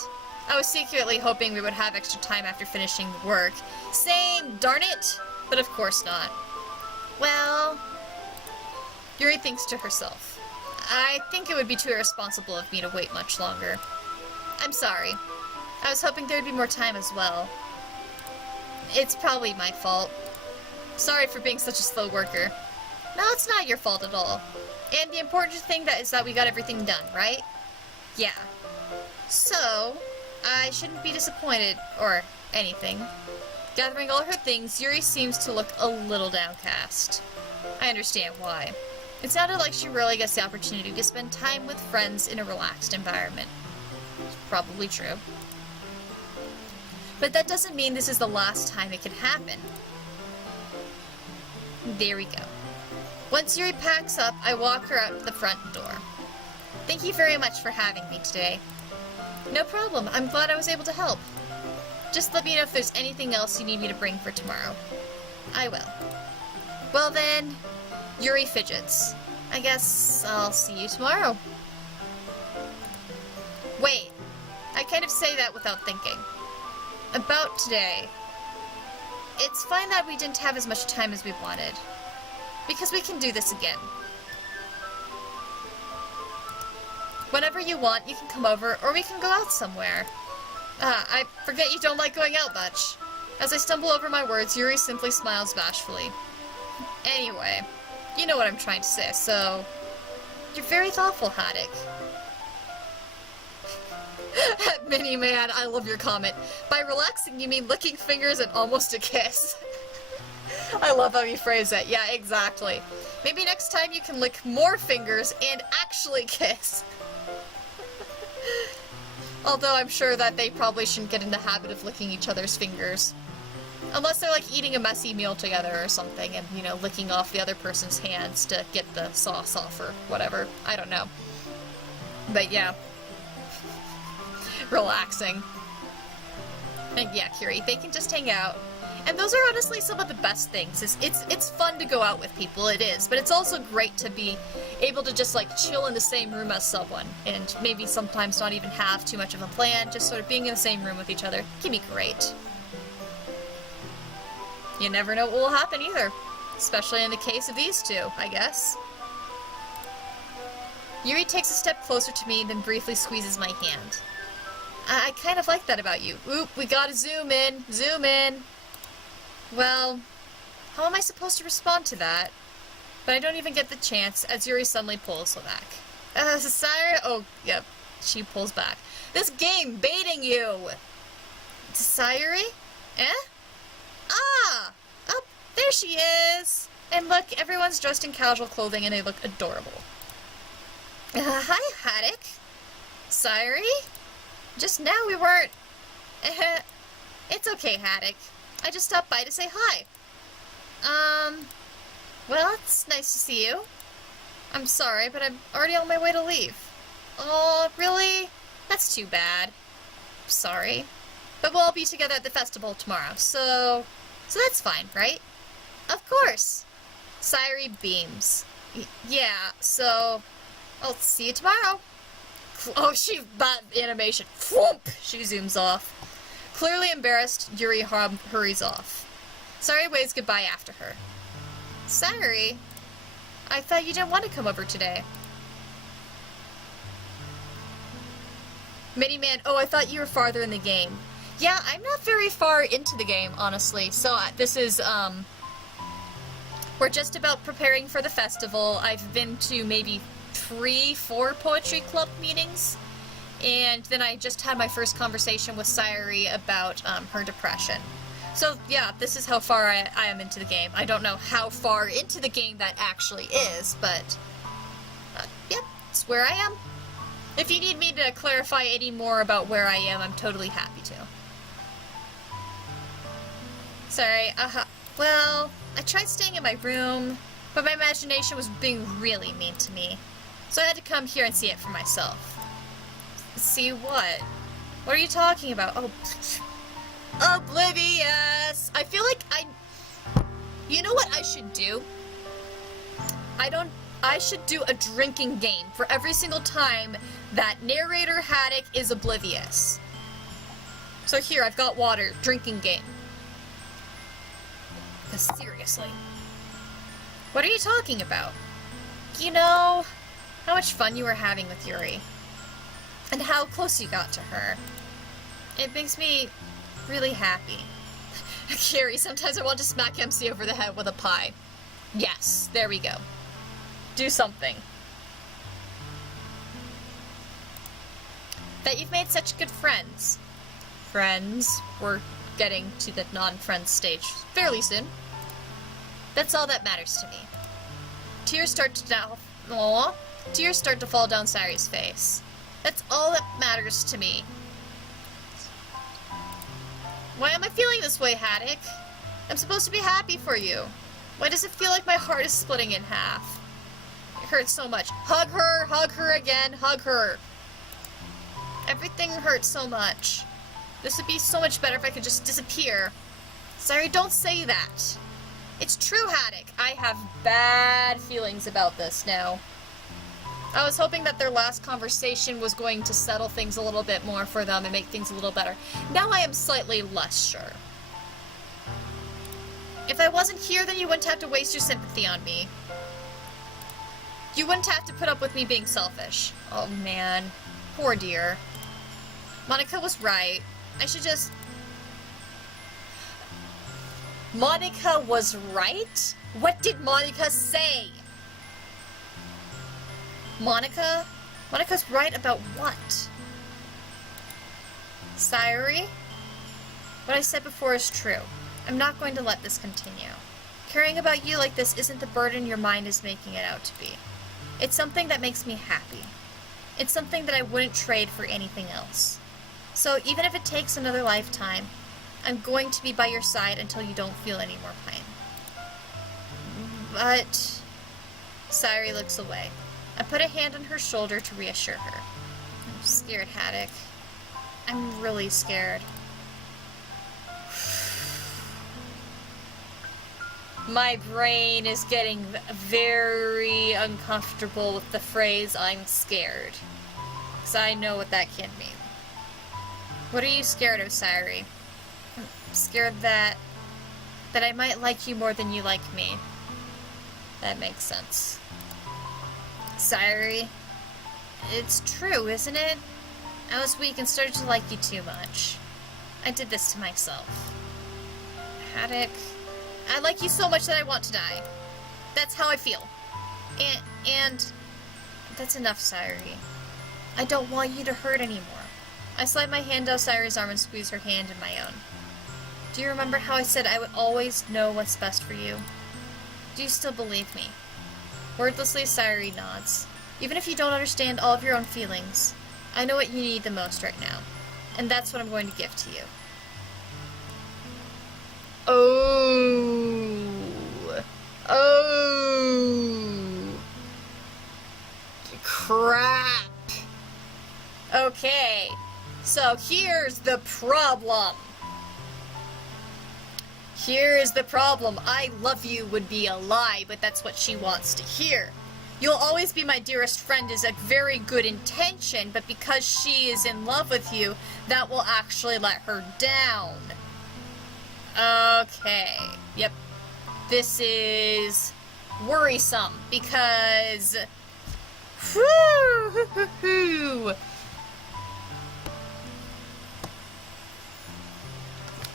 I was secretly hoping we would have extra time after finishing work. Same, darn it! But of course not. Well... Yuri thinks to herself. I think it would be too irresponsible of me to wait much longer. I'm sorry. I was hoping there would be more time as well. It's probably my fault. Sorry for being such a slow worker. No, it's not your fault at all. And the important thing is that we got everything done, right? Yeah. So, I shouldn't be disappointed, or anything. Gathering all her things, Yuri seems to look a little downcast. I understand why. It sounded like she rarely gets the opportunity to spend time with friends in a relaxed environment. It's probably true. But that doesn't mean this is the last time it could happen. There we go. Once Yuri packs up, I walk her out the front door. Thank you very much for having me today. No problem. I'm glad I was able to help. Just let me know if there's anything else you need me to bring for tomorrow. I will. Well then, Yuri fidgets. I guess I'll see you tomorrow. Wait, I kind of say that without thinking. About today. It's fine that we didn't have as much time as we wanted. Because we can do this again. Whenever you want, you can come over, or we can go out somewhere. I forget you don't like going out much. As I stumble over my words, Yuri simply smiles bashfully. Anyway, you know what I'm trying to say, so... You're very thoughtful, Haddock. Mini-Man, I love your comment. By relaxing, you mean licking fingers and almost a kiss. I love how you phrase that. Yeah, exactly. Maybe next time you can lick more fingers and actually kiss. Although I'm sure that they probably shouldn't get in the habit of licking each other's fingers. Unless they're like eating a messy meal together or something and, you know, licking off the other person's hands to get the sauce off or whatever. I don't know. But yeah. Relaxing. And yeah, Yuri, they can just hang out. And those are honestly some of the best things. It's fun to go out with people, it is, but it's also great to be able to just like chill in the same room as someone, and maybe sometimes not even have too much of a plan, just sort of being in the same room with each other can be great. You never know what will happen either, especially in the case of these two, I guess. Yuri takes a step closer to me, then briefly squeezes my hand. I kind of like that about you. Oop, we gotta zoom in, zoom in. Well, how am I supposed to respond to that? But I don't even get the chance, as Yuri suddenly pulls back. Sayori? Oh, yep, she pulls back. This game baiting you! Sayori? Eh? Ah! Oh, there she is! And look, everyone's dressed in casual clothing and they look adorable. Hi, Haddock. Sayori? Just now we weren't... It's okay, Haddock. I just stopped by to say hi. Well, it's nice to see you. I'm sorry, but I'm already on my way to leave. Oh, really? That's too bad. Sorry. But we'll all be together at the festival tomorrow, so that's fine, right? Of course. Sayori beams. Yeah, so I'll see you tomorrow. Oh, that animation. Whoop! She zooms off. Clearly embarrassed, Yuri hurries off. Sayori waves goodbye after her. Sayori? I thought you didn't want to come over today. Miniman, oh, I thought you were farther in the game. Yeah, I'm not very far into the game, honestly. So this is, we're just about preparing for the festival. I've been to maybe 3-4 poetry club meetings. And then I just had my first conversation with Sayori about her depression. So yeah, this is how far I am into the game. I don't know how far into the game that actually is, but yeah, it's where I am. If you need me to clarify any more about where I am, I'm totally happy to. Sorry, well, I tried staying in my room, but my imagination was being really mean to me. So I had to come here and see it for myself. See what? What are you talking about? Oh, oblivious! I feel like you know what I should do? I should do a drinking game for every single time that narrator Haddock is oblivious. So here, I've got water. Drinking game. Seriously. What are you talking about? You know, how much fun you were having with Yuri. And how close you got to her. It makes me really happy. Carrie, sometimes I want to smack MC over the head with a pie. Yes, there we go. Do something. That you've made such good friends. Friends? We're getting to the non-friends stage fairly soon. That's all that matters to me. Tears start to fall down Sayori's face. That's all that matters to me. Why am I feeling this way, Haddock? I'm supposed to be happy for you. Why does it feel like my heart is splitting in half? It hurts so much. Hug her again, hug her. Everything hurts so much. This would be so much better if I could just disappear. Sorry, don't say that. It's true, Haddock. I have bad feelings about this now. I was hoping that their last conversation was going to settle things a little bit more for them and make things a little better. Now I am slightly less sure. If I wasn't here, then you wouldn't have to waste your sympathy on me. You wouldn't have to put up with me being selfish. Oh man. Poor dear. Monica was right. I should just... Monica was right? What did Monica say? Monica? Monica's right about what? Sayori? What I said before is true. I'm not going to let this continue. Caring about you like this isn't the burden your mind is making it out to be. It's something that makes me happy. It's something that I wouldn't trade for anything else. So even if it takes another lifetime, I'm going to be by your side until you don't feel any more pain. But... Sayori looks away. I put a hand on her shoulder to reassure her. I'm scared, Haddock. I'm really scared. My brain is getting very uncomfortable with the phrase, I'm scared. Because I know what that can mean. What are you scared of, Sayori? I'm scared that I might like you more than you like me. That makes sense. Sayori, it's true, isn't it? I was weak and started to like you too much. I did this to myself. Haddock, I like you so much that I want to die. That's how I feel. And that's enough, Sayori. I don't want you to hurt anymore. I slide my hand down Sayori's arm and squeeze her hand in my own. Do you remember how I said I would always know what's best for you? Do you still believe me? Wordlessly, Sayori nods. Even if you don't understand all of your own feelings, I know what you need the most right now. And that's what I'm going to give to you. Oh. Oh. Now, here's the problem. Here's the problem. I love you would be a lie, but that's what she wants to hear. You'll always be my dearest friend is a very good intention, but because she is in love with you, that will actually let her down. Okay. Yep. This is worrisome because...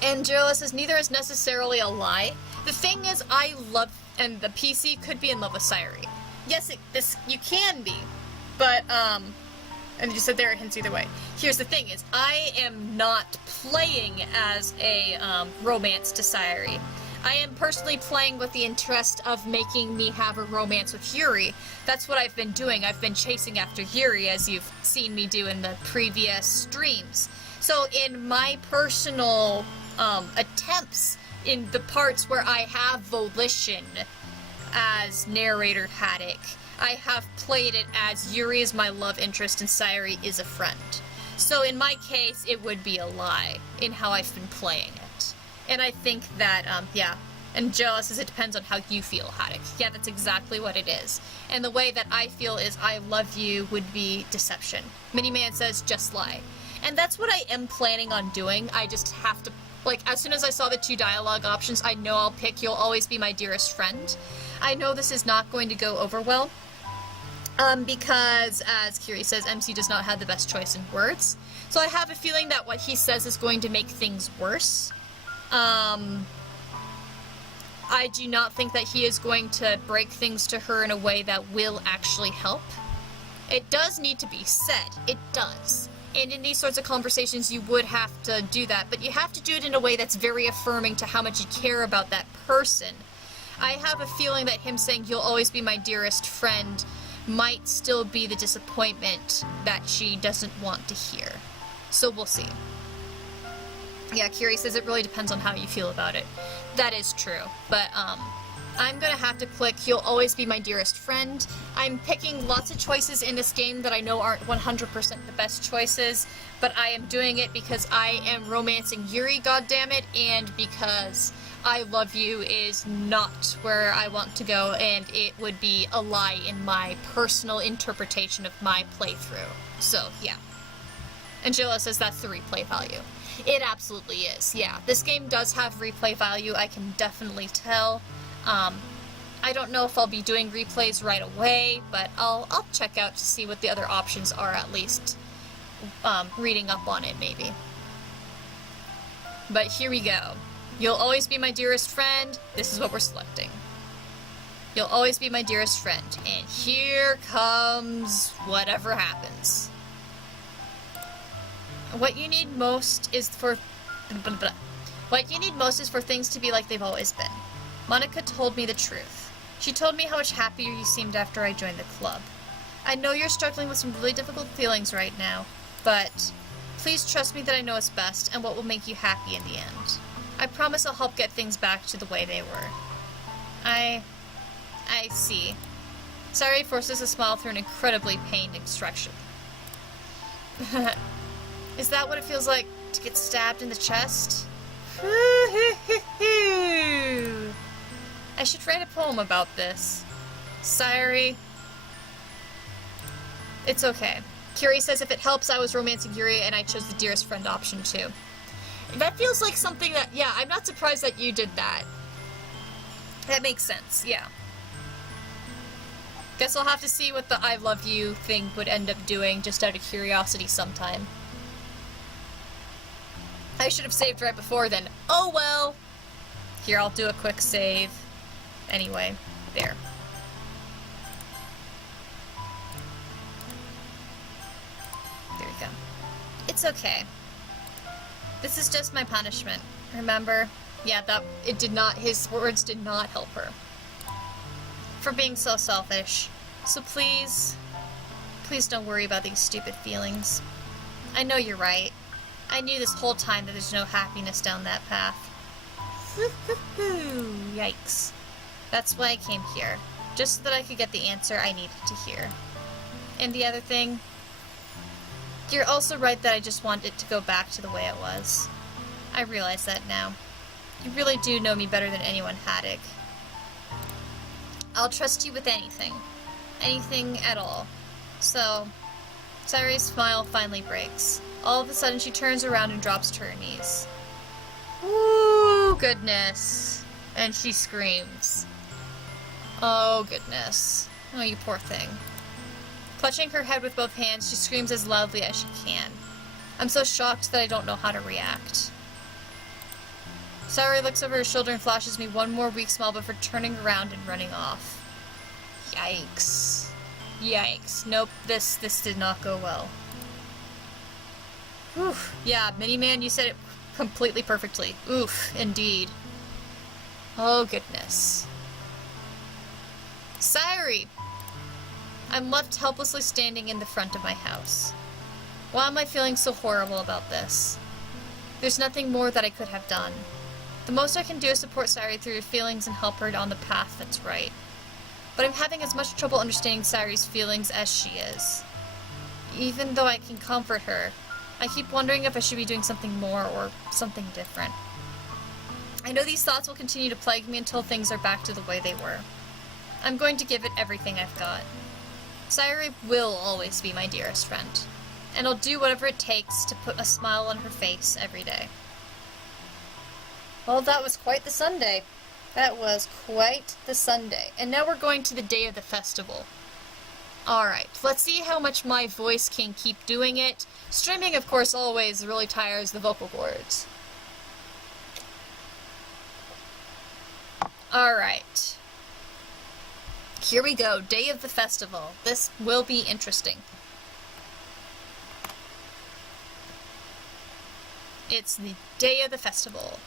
Angela says neither is necessarily a lie. The thing is, I love, and the PC could be in love with Sayori. Yes, you can be, but and you said there are hints either way. Here's the thing: is I am not playing as a romance to Sayori. I am personally playing with the interest of making me have a romance with Yuri. That's what I've been doing. I've been chasing after Yuri, as you've seen me do in the previous streams. So in my personal attempts, in the parts where I have volition as narrator Haddock, I have played it as Yuri is my love interest and Sayori is a friend. So in my case, it would be a lie in how I've been playing it. And I think that, yeah, and Joe says it depends on how you feel, Haddock. Yeah, that's exactly what it is. And the way that I feel is I love you would be deception. Miniman says just lie. And that's what I am planning on doing. I just have to, like, as soon as I saw the 2 dialogue options, I know I'll pick You'll Always Be My Dearest Friend. I know this is not going to go over well. Because, as Kiri says, MC does not have the best choice in words. So I have a feeling that what he says is going to make things worse. I do not think that he is going to break things to her in a way that will actually help. It does need to be said. It does. And in these sorts of conversations, you would have to do that. But you have to do it in a way that's very affirming to how much you care about that person. I have a feeling that him saying, "You'll always be my dearest friend," might still be the disappointment that she doesn't want to hear. So we'll see. Yeah, Kiri says it really depends on how you feel about it. That is true, but I'm gonna have to click You'll Always Be My Dearest Friend. I'm picking lots of choices in this game that I know aren't 100% the best choices, but I am doing it because I am romancing Yuri, goddammit, and because I love you is not where I want to go, and it would be a lie in my personal interpretation of my playthrough. So, yeah. Angela says that's the replay value. It absolutely is, yeah. This game does have replay value, I can definitely tell. I don't know if I'll be doing replays right away, but I'll check out to see what the other options are, at least reading up on it, maybe. But here we go. You'll always be my dearest friend. This is what we're selecting. You'll always be my dearest friend. And here comes whatever happens. What you need most is for things to be like they've always been. Monica told me the truth. She told me how much happier you seemed after I joined the club. I know you're struggling with some really difficult feelings right now, but please trust me that I know what's best and what will make you happy in the end. I promise I'll help get things back to the way they were. I see. Sayori forces a smile through an incredibly pained expression. Is that what it feels like to get stabbed in the chest? I should write a poem about this. Sayori. It's okay. Kiri says if it helps, I was romancing Yuri and I chose the dearest friend option too. That feels like something that, yeah, I'm not surprised that you did that. That makes sense, yeah. Guess I'll have to see what the I love you thing would end up doing, just out of curiosity sometime. I should have saved right before then. Oh well! Here, I'll do a quick save. Anyway, there. There we go. It's okay. This is just my punishment. Remember? Yeah, his words did not help her. For being so selfish. So please don't worry about these stupid feelings. I know you're right. I knew this whole time that there's no happiness down that path. Yikes. That's why I came here. Just so that I could get the answer I needed to hear. And the other thing, You're also right that I just want it to go back to the way it was. I realize that now. You really do know me better than anyone, Haddock. I'll trust you with anything. Anything at all. So, Sayori's smile finally breaks. All of a sudden she turns around and drops to her knees. Ooh, goodness. And she screams. Oh, goodness. Oh, you poor thing. Clutching her head with both hands, she screams as loudly as she can. I'm so shocked that I don't know how to react. Sayori looks over her shoulder and flashes me one more weak smile before turning around and running off. Yikes. Yikes. Nope, this did not go well. Whew. Yeah, Miniman, you said it completely perfectly. Oof, indeed. Oh, goodness. Sayori! I'm left helplessly standing in the front of my house. Why am I feeling so horrible about this? There's nothing more that I could have done. The most I can do is support Sayori through her feelings and help her on the path that's right. But I'm having as much trouble understanding Sayori's feelings as she is. Even though I can comfort her, I keep wondering if I should be doing something more or something different. I know these thoughts will continue to plague me until things are back to the way they were. I'm going to give it everything I've got. Sayori will always be my dearest friend, and I'll do whatever it takes to put a smile on her face every day. Well, that was quite the Sunday. That was quite the Sunday. And now we're going to the day of the festival. Alright, let's see how much my voice can keep doing it. Streaming, of course, always really tires the vocal cords. Alright. Here we go, day of the festival. This will be interesting. It's the day of the festival.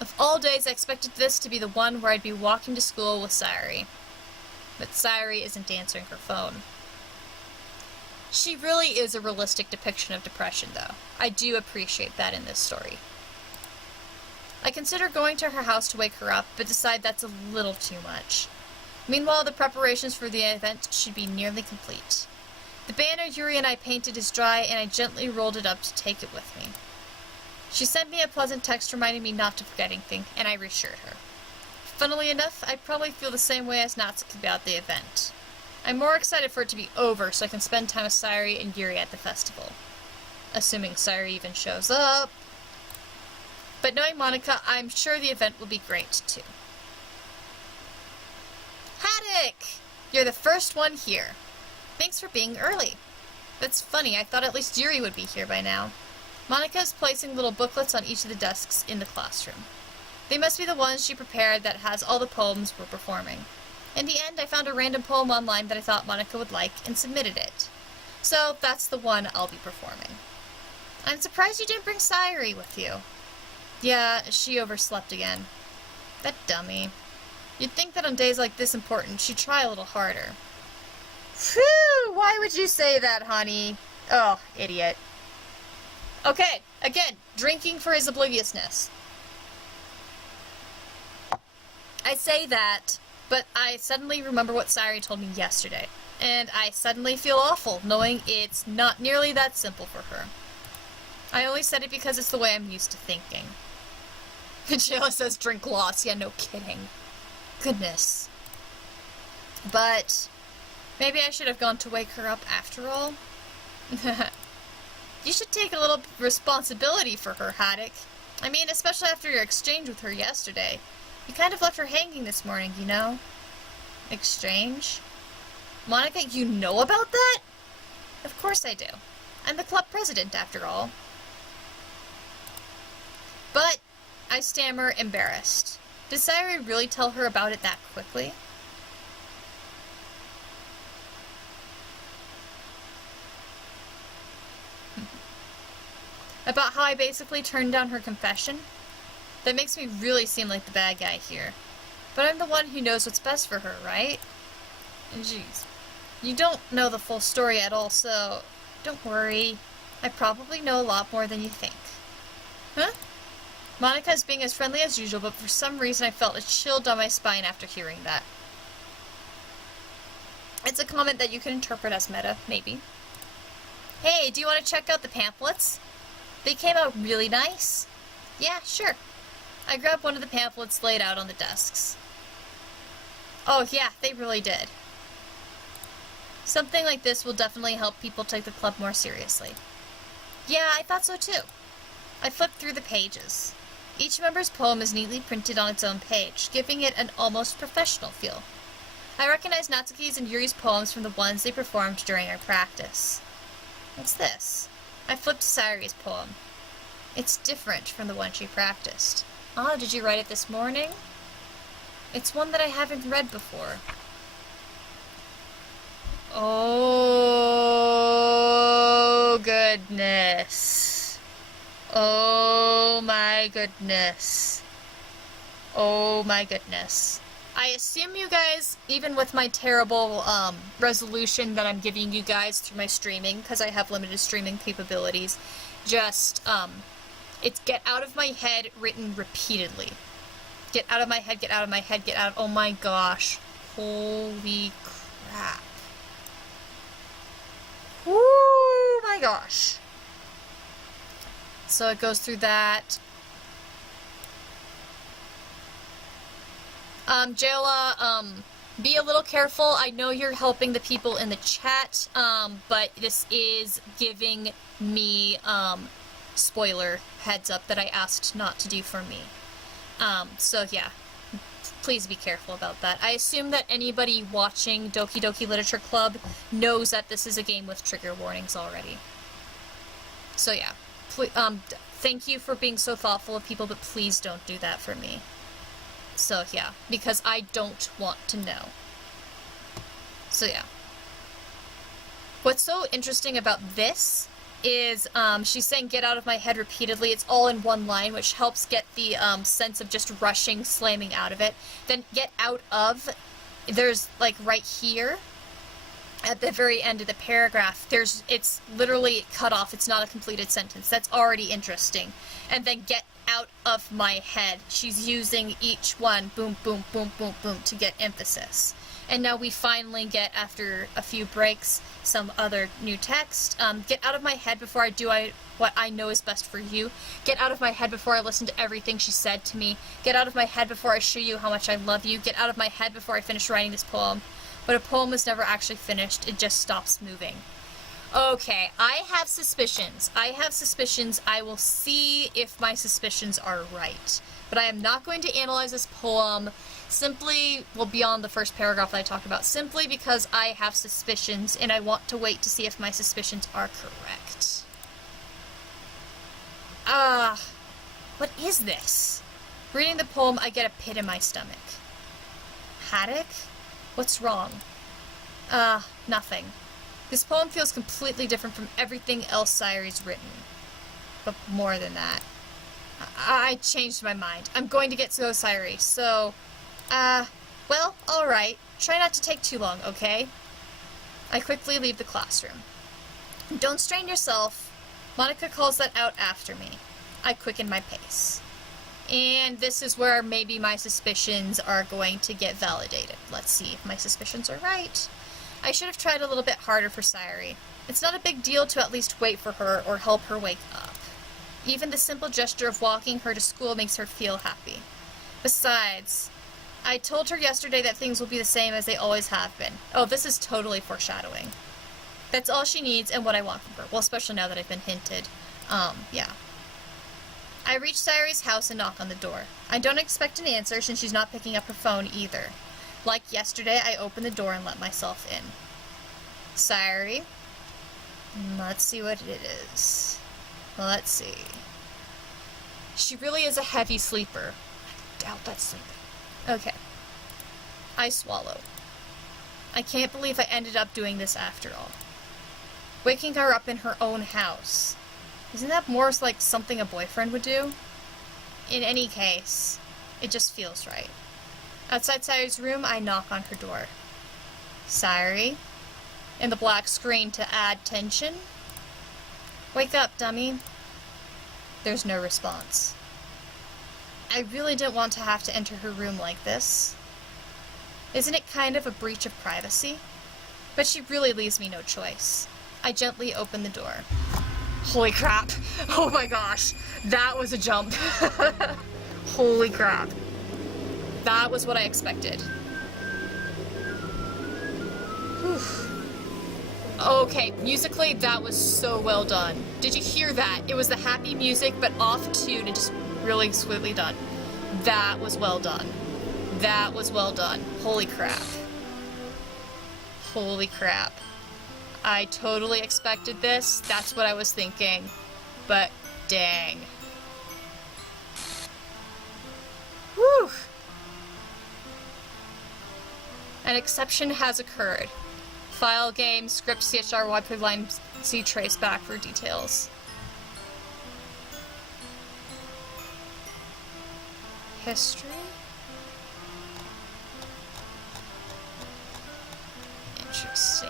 Of all days, I expected this to be the one where I'd be walking to school with Sayori. But Sayori isn't answering her phone. She really is a realistic depiction of depression, though. I do appreciate that in this story. I consider going to her house to wake her up, but decide that's a little too much. Meanwhile, the preparations for the event should be nearly complete. The banner Yuri and I painted is dry, and I gently rolled it up to take it with me. She sent me a pleasant text reminding me not to forget anything, and I reassured her. Funnily enough, I probably feel the same way as Natsuki about the event. I'm more excited for it to be over so I can spend time with Sayori and Yuri at the festival. Assuming Sayori even shows up. But knowing Monika, I'm sure the event will be great, too. Haddock! You're the first one here. Thanks for being early. That's funny, I thought at least Yuri would be here by now. Monika is placing little booklets on each of the desks in the classroom. They must be the ones she prepared that has all the poems we're performing. In the end, I found a random poem online that I thought Monika would like and submitted it. So that's the one I'll be performing. I'm surprised you didn't bring Sayori with you. Yeah, she overslept again. That dummy. You'd think that on days like this important, she'd try a little harder. Phew! Why would you say that, honey? Oh, idiot. Okay, again, drinking for his obliviousness. I say that, but I suddenly remember what Sayori told me yesterday, and I suddenly feel awful, knowing it's not nearly that simple for her. I only said it because it's the way I'm used to thinking. Jayla says drink lots, yeah, no kidding. Goodness. But maybe I should have gone to wake her up after all. You should take a little responsibility for her, Haddock. I mean, especially after your exchange with her yesterday. You kind of left her hanging this morning, you know? Exchange? Monika, you know about that? Of course I do. I'm the club president, after all. But I stammer, embarrassed. Did Sayori really tell her about it that quickly? About how I basically turned down her confession? That makes me really seem like the bad guy here. But I'm the one who knows what's best for her, right? And jeez. You don't know the full story at all, so don't worry. I probably know a lot more than you think. Huh? Monika is being as friendly as usual, but for some reason I felt a chill down my spine after hearing that. It's a comment that you can interpret as meta, maybe. Hey, do you want to check out the pamphlets? They came out really nice. Yeah, sure. I grabbed one of the pamphlets laid out on the desks. Oh yeah, they really did. Something like this will definitely help people take the club more seriously. Yeah, I thought so too. I flipped through the pages. Each member's poem is neatly printed on its own page, giving it an almost professional feel. I recognized Natsuki's and Yuri's poems from the ones they performed during our practice. What's this? I flipped to Sayori's poem. It's different from the one she practiced. Oh, did you write it this morning? It's one that I haven't read before. Oh, goodness. Oh, my goodness. Oh, my goodness. I assume you guys, even with my terrible resolution that I'm giving you guys through my streaming, because I have limited streaming capabilities, just, it's get out of my head written repeatedly. Get out of my head, get out of my head, get out of, oh my gosh. Holy crap. Oh my gosh. So it goes through that. Jayla, be a little careful. I know you're helping the people in the chat, but this is giving me, spoiler heads up that I asked not to do for me. So yeah, please be careful about that. I assume that anybody watching Doki Doki Literature Club knows that this is a game with trigger warnings already. So yeah, thank you for being so thoughtful of people, but please don't do that for me. So yeah, because I don't want to know. So yeah. What's so interesting about this is she's saying get out of my head repeatedly. It's all in one line, which helps get the sense of just rushing, slamming out of it. Then get out of, there's like right here at the very end of the paragraph, it's literally cut off. It's not a completed sentence. That's already interesting. And then get out of my head. She's using each one, boom, boom, boom, boom, boom, to get emphasis. And now we finally get, after a few breaks, some other new text. Get out of my head before I do what I know is best for you. Get out of my head before I listen to everything she said to me. Get out of my head before I show you how much I love you. Get out of my head before I finish writing this poem. But a poem is never actually finished. It just stops moving. Okay, I have suspicions. I will see if my suspicions are right. But I am not going to analyze this poem simply, well, beyond the first paragraph that I talked about, simply because I have suspicions, and I want to wait to see if my suspicions are correct. What is this? Reading the poem, I get a pit in my stomach. Haddock? What's wrong? Nothing. This poem feels completely different from everything else Sayori's written. But more than that. I changed my mind. I'm going to get to go Sayori, so, well, alright. Try not to take too long, okay? I quickly leave the classroom. Don't strain yourself. Monica calls that out after me. I quicken my pace. And this is where maybe my suspicions are going to get validated. Let's see if my suspicions are right. I should have tried a little bit harder for Sayori. It's not a big deal to at least wait for her or help her wake up. Even the simple gesture of walking her to school makes her feel happy. Besides, I told her yesterday that things will be the same as they always have been. Oh, this is totally foreshadowing. That's all she needs and what I want from her. Well, especially now that I've been hinted. Yeah. I reach Sayori's house and knock on the door. I don't expect an answer since she's not picking up her phone either. Like yesterday, I open the door and let myself in. Sayori? Let's see what it is. Let's see. She really is a heavy sleeper. I doubt that's sleeping. Okay. I swallow. I can't believe I ended up doing this after all. Waking her up in her own house. Isn't that more like something a boyfriend would do? In any case, it just feels right. Outside Sayori's room, I knock on her door. Sayori? In the black screen to add tension. Wake up, dummy. There's no response. I really didn't want to have to enter her room like this. Isn't it kind of a breach of privacy? But she really leaves me no choice. I gently opened the door. Holy crap. Oh my gosh. That was a jump. Holy crap. That was what I expected. Whew. Okay, musically, that was so well done. Did you hear that? It was the happy music, but off tune and just really sweetly done. That was well done. That was well done. Holy crap. Holy crap. I totally expected this. That's what I was thinking. But dang. Whew. An exception has occurred. File game, script CHR, YP line, see trace back for details. History? Interesting.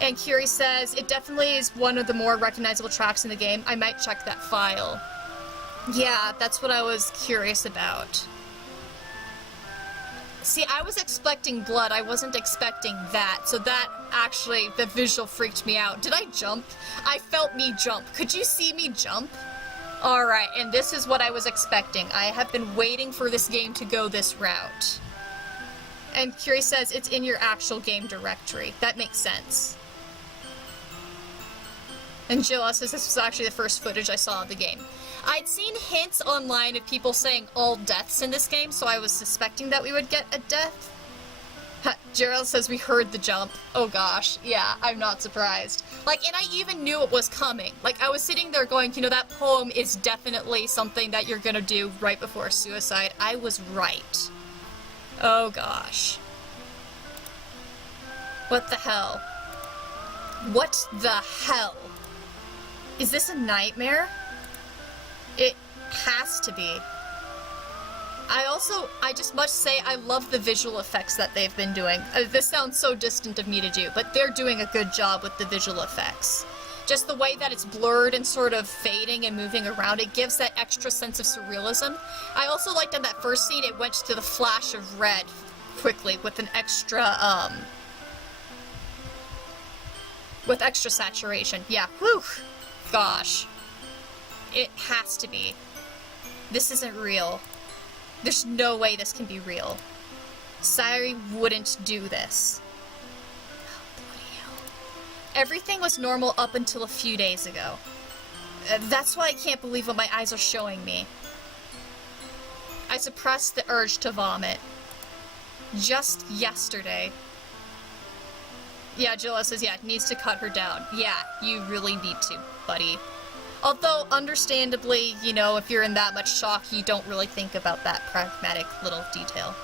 And Curie says, it definitely is one of the more recognizable tracks in the game. I might check that file. Yeah, that's what I was curious about. See, I was expecting blood, I wasn't expecting that, so that actually, the visual freaked me out. Did I jump? I felt me jump. Could you see me jump? Alright, and this is what I was expecting. I have been waiting for this game to go this route. And Curie says it's in your actual game directory. That makes sense. And Jill says this was actually the first footage I saw of the game. I'd seen hints online of people saying all deaths in this game, so I was suspecting that we would get a death. Gerald says we heard the jump. Oh gosh, yeah, I'm not surprised. Like, and I even knew it was coming. Like, I was sitting there going, you know, that poem is definitely something that you're gonna do right before suicide. I was right. Oh gosh. What the hell? What the hell? Is this a nightmare? It has to be. I just must say I love the visual effects that they've been doing. This sounds so distant of me to do, but they're doing a good job with the visual effects. Just the way that it's blurred and sort of fading and moving around, it gives that extra sense of surrealism. I also liked in that first scene it went to the flash of red quickly with an extra, with extra saturation. Yeah, whew, gosh. It has to be. This isn't real. There's no way this can be real. Sayori wouldn't do this. Oh, bloody hell. Everything was normal up until a few days ago. That's why I can't believe what my eyes are showing me. I suppressed the urge to vomit. Just yesterday. Yeah, Jill says, yeah, needs to cut her down. Yeah, you really need to, buddy. Although, understandably, you know, if you're in that much shock, you don't really think about that pragmatic little detail.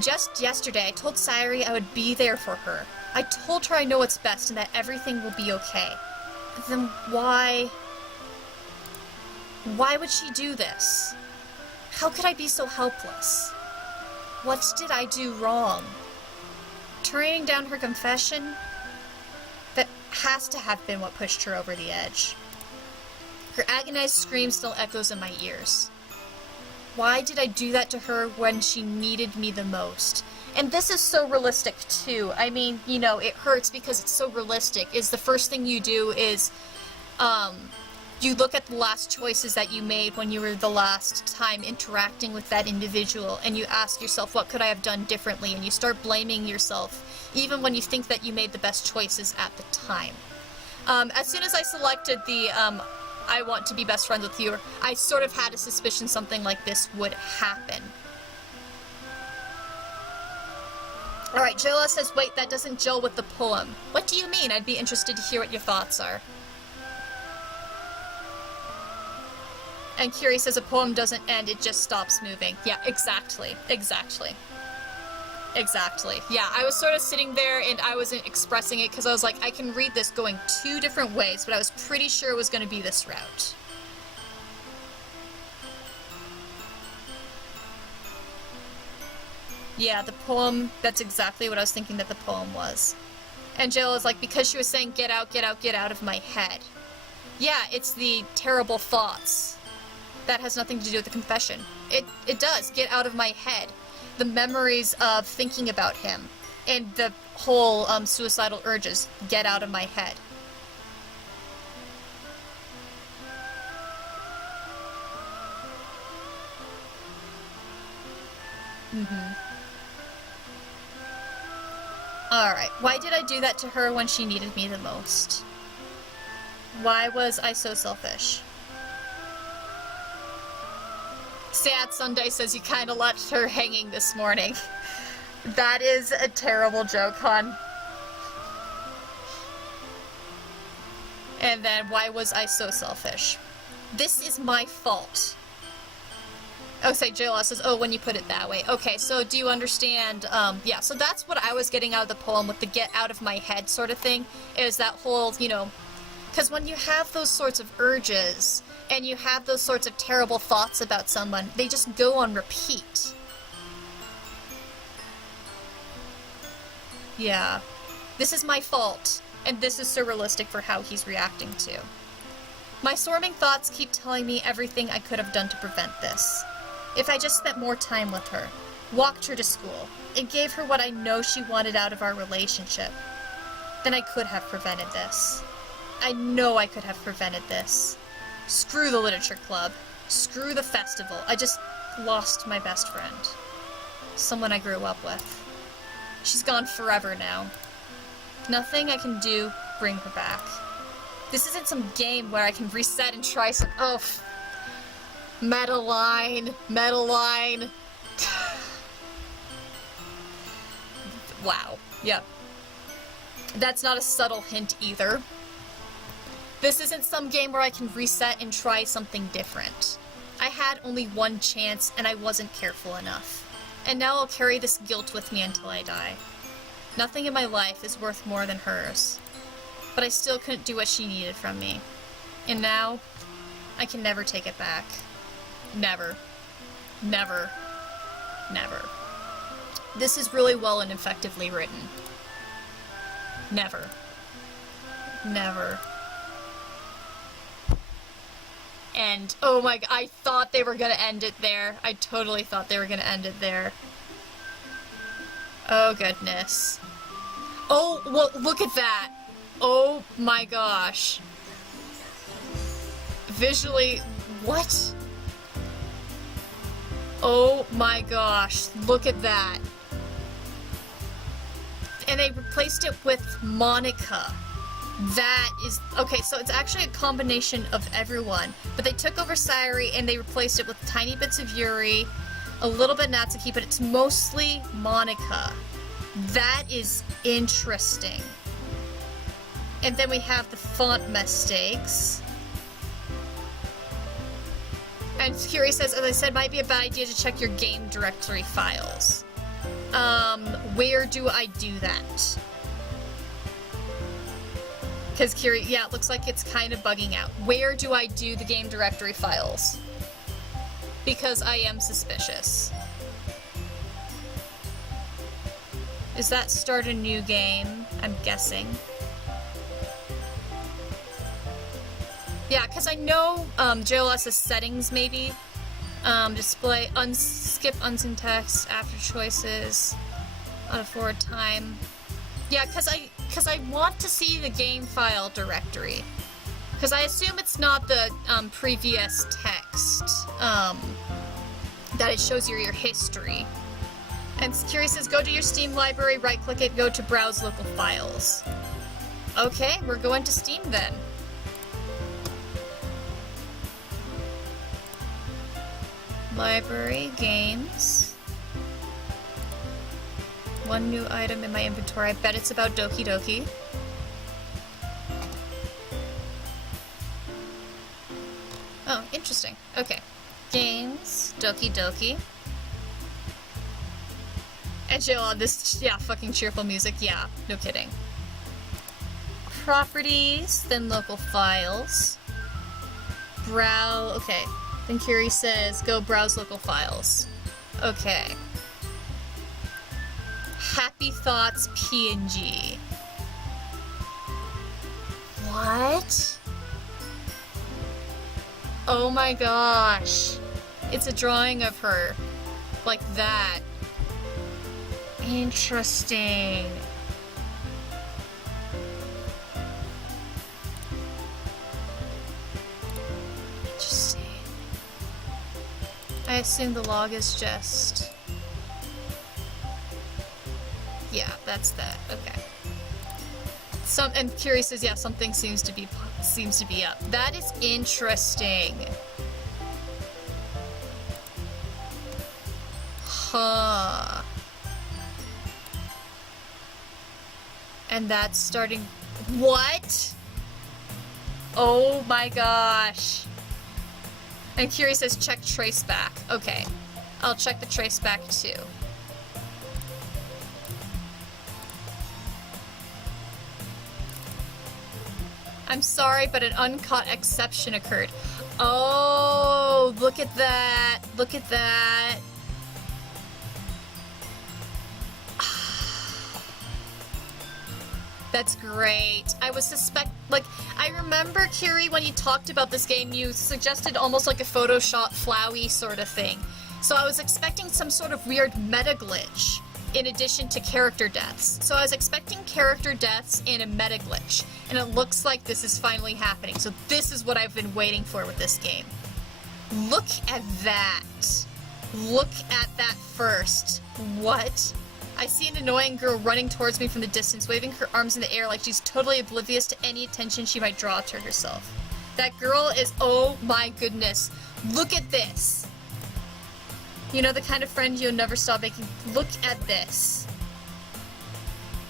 Just yesterday, I told Sayori I would be there for her. I told her I know what's best and that everything will be okay. But then why... Why would she do this? How could I be so helpless? What did I do wrong? Turning down her confession? That has to have been what pushed her over the edge. Her agonized scream still echoes in my ears. Why did I do that to her when she needed me the most? And this is so realistic, too. I mean, you know, it hurts because it's so realistic. Is the first thing you do is, you look at the last choices that you made when you were the last time interacting with that individual, and you ask yourself, what could I have done differently? And you start blaming yourself, even when you think that you made the best choices at the time. As soon as I selected the, I want to be best friends with you, I sort of had a suspicion something like this would happen. Alright, Jilla says, wait, that doesn't gel with the poem. What do you mean? I'd be interested to hear what your thoughts are. And Curie says a poem doesn't end, it just stops moving. Yeah, exactly. Exactly. Exactly. Yeah, I was sort of sitting there and I wasn't expressing it because I was like, I can read this going two different ways, but I was pretty sure it was going to be this route. Yeah, the poem, that's exactly what I was thinking that the poem was. And Jill is like, because she was saying, get out, get out, get out of my head. Yeah, it's the terrible thoughts. That has nothing to do with the confession. It does, get out of my head. The memories of thinking about him, and the whole suicidal urges get out of my head. Alright, why did I do that to her when she needed me the most? Why was I so selfish? Sad Sunday says you kinda left her hanging this morning. That is a terrible joke, hon. And then, why was I so selfish? This is my fault. Oh, say JLS says, oh, when you put it that way. Okay, so do you understand? Yeah, so that's what I was getting out of the poem with the get out of my head sort of thing, is that whole, you know, because when you have those sorts of urges, and you have those sorts of terrible thoughts about someone, they just go on repeat. Yeah. This is my fault, and this is surrealistic for how he's reacting to. My swarming thoughts keep telling me everything I could have done to prevent this. If I just spent more time with her, walked her to school, and gave her what I know she wanted out of our relationship, then I could have prevented this. I know I could have prevented this. Screw the literature club. Screw the festival. I just lost my best friend. Someone I grew up with. She's gone forever now. Nothing I can do bring her back. This isn't some game where I can reset and try some— oh, Meadowline, Meadowline. Wow. Yep. That's not a subtle hint either. This isn't some game where I can reset and try something different. I had only one chance and I wasn't careful enough. And now I'll carry this guilt with me until I die. Nothing in my life is worth more than hers. But I still couldn't do what she needed from me. And now, I can never take it back. Never. Never. Never. This is really well and effectively written. Never. Never. And, oh my god, I thought they were gonna end it there. I totally thought they were gonna end it there. Oh goodness. Oh, well, look at that. Oh my gosh. Visually, what? Oh my gosh, look at that. And they replaced it with Monica. That is— okay, so it's actually a combination of everyone. But they took over Sayori and they replaced it with tiny bits of Yuri, a little bit Natsuki, but it's mostly Monica. That is interesting. And then we have the font mistakes. And Curie says, as I said, might be a bad idea to check your game directory files. Where do I do that? Because Curie, yeah, it looks like it's kind of bugging out. Where do I do the game directory files? Because I am suspicious. Is that start a new game? I'm guessing. Yeah, because I know JLS's settings, maybe. Display, skip unseen text, after choices, auto forward time. Yeah, because I want to see the game file directory. Because I assume it's not the previous text, that it shows you your history. And Curious says, go to your Steam library, right-click it, go to Browse Local Files. Okay, we're going to Steam then. Library, games. One new item in my inventory. I bet it's about Doki Doki. Oh, interesting. Okay. Games, Doki Doki. And chill on this, yeah, fucking cheerful music. Yeah, no kidding. Properties, then local files. Okay. Then Curie says, go browse local files. Okay. Happy Thoughts PNG. What? Oh my gosh. It's a drawing of her. Like that. Interesting. I assume the log is just... Yeah, that's that. Okay. And Curie says, yeah, something seems to be up. That is interesting. Huh. And that's starting... What? Oh my gosh. And Curie says, check traceback. Okay. I'll check the traceback too. I'm sorry, but an uncaught exception occurred. Oh, look at that. Look at that. That's great. I remember, Curie, when you talked about this game, you suggested almost like a Photoshop flowy sort of thing. So I was expecting some sort of weird meta glitch in addition to character deaths. So I was expecting character deaths and a meta glitch. And it looks like this is finally happening. So this is what I've been waiting for with this game. Look at that. Look at that first. What? I see an annoying girl running towards me from the distance, waving her arms in the air like she's totally oblivious to any attention she might draw to herself. That girl is, oh my goodness. Look at this. You know, the kind of friend you'll never stop making. Look at this.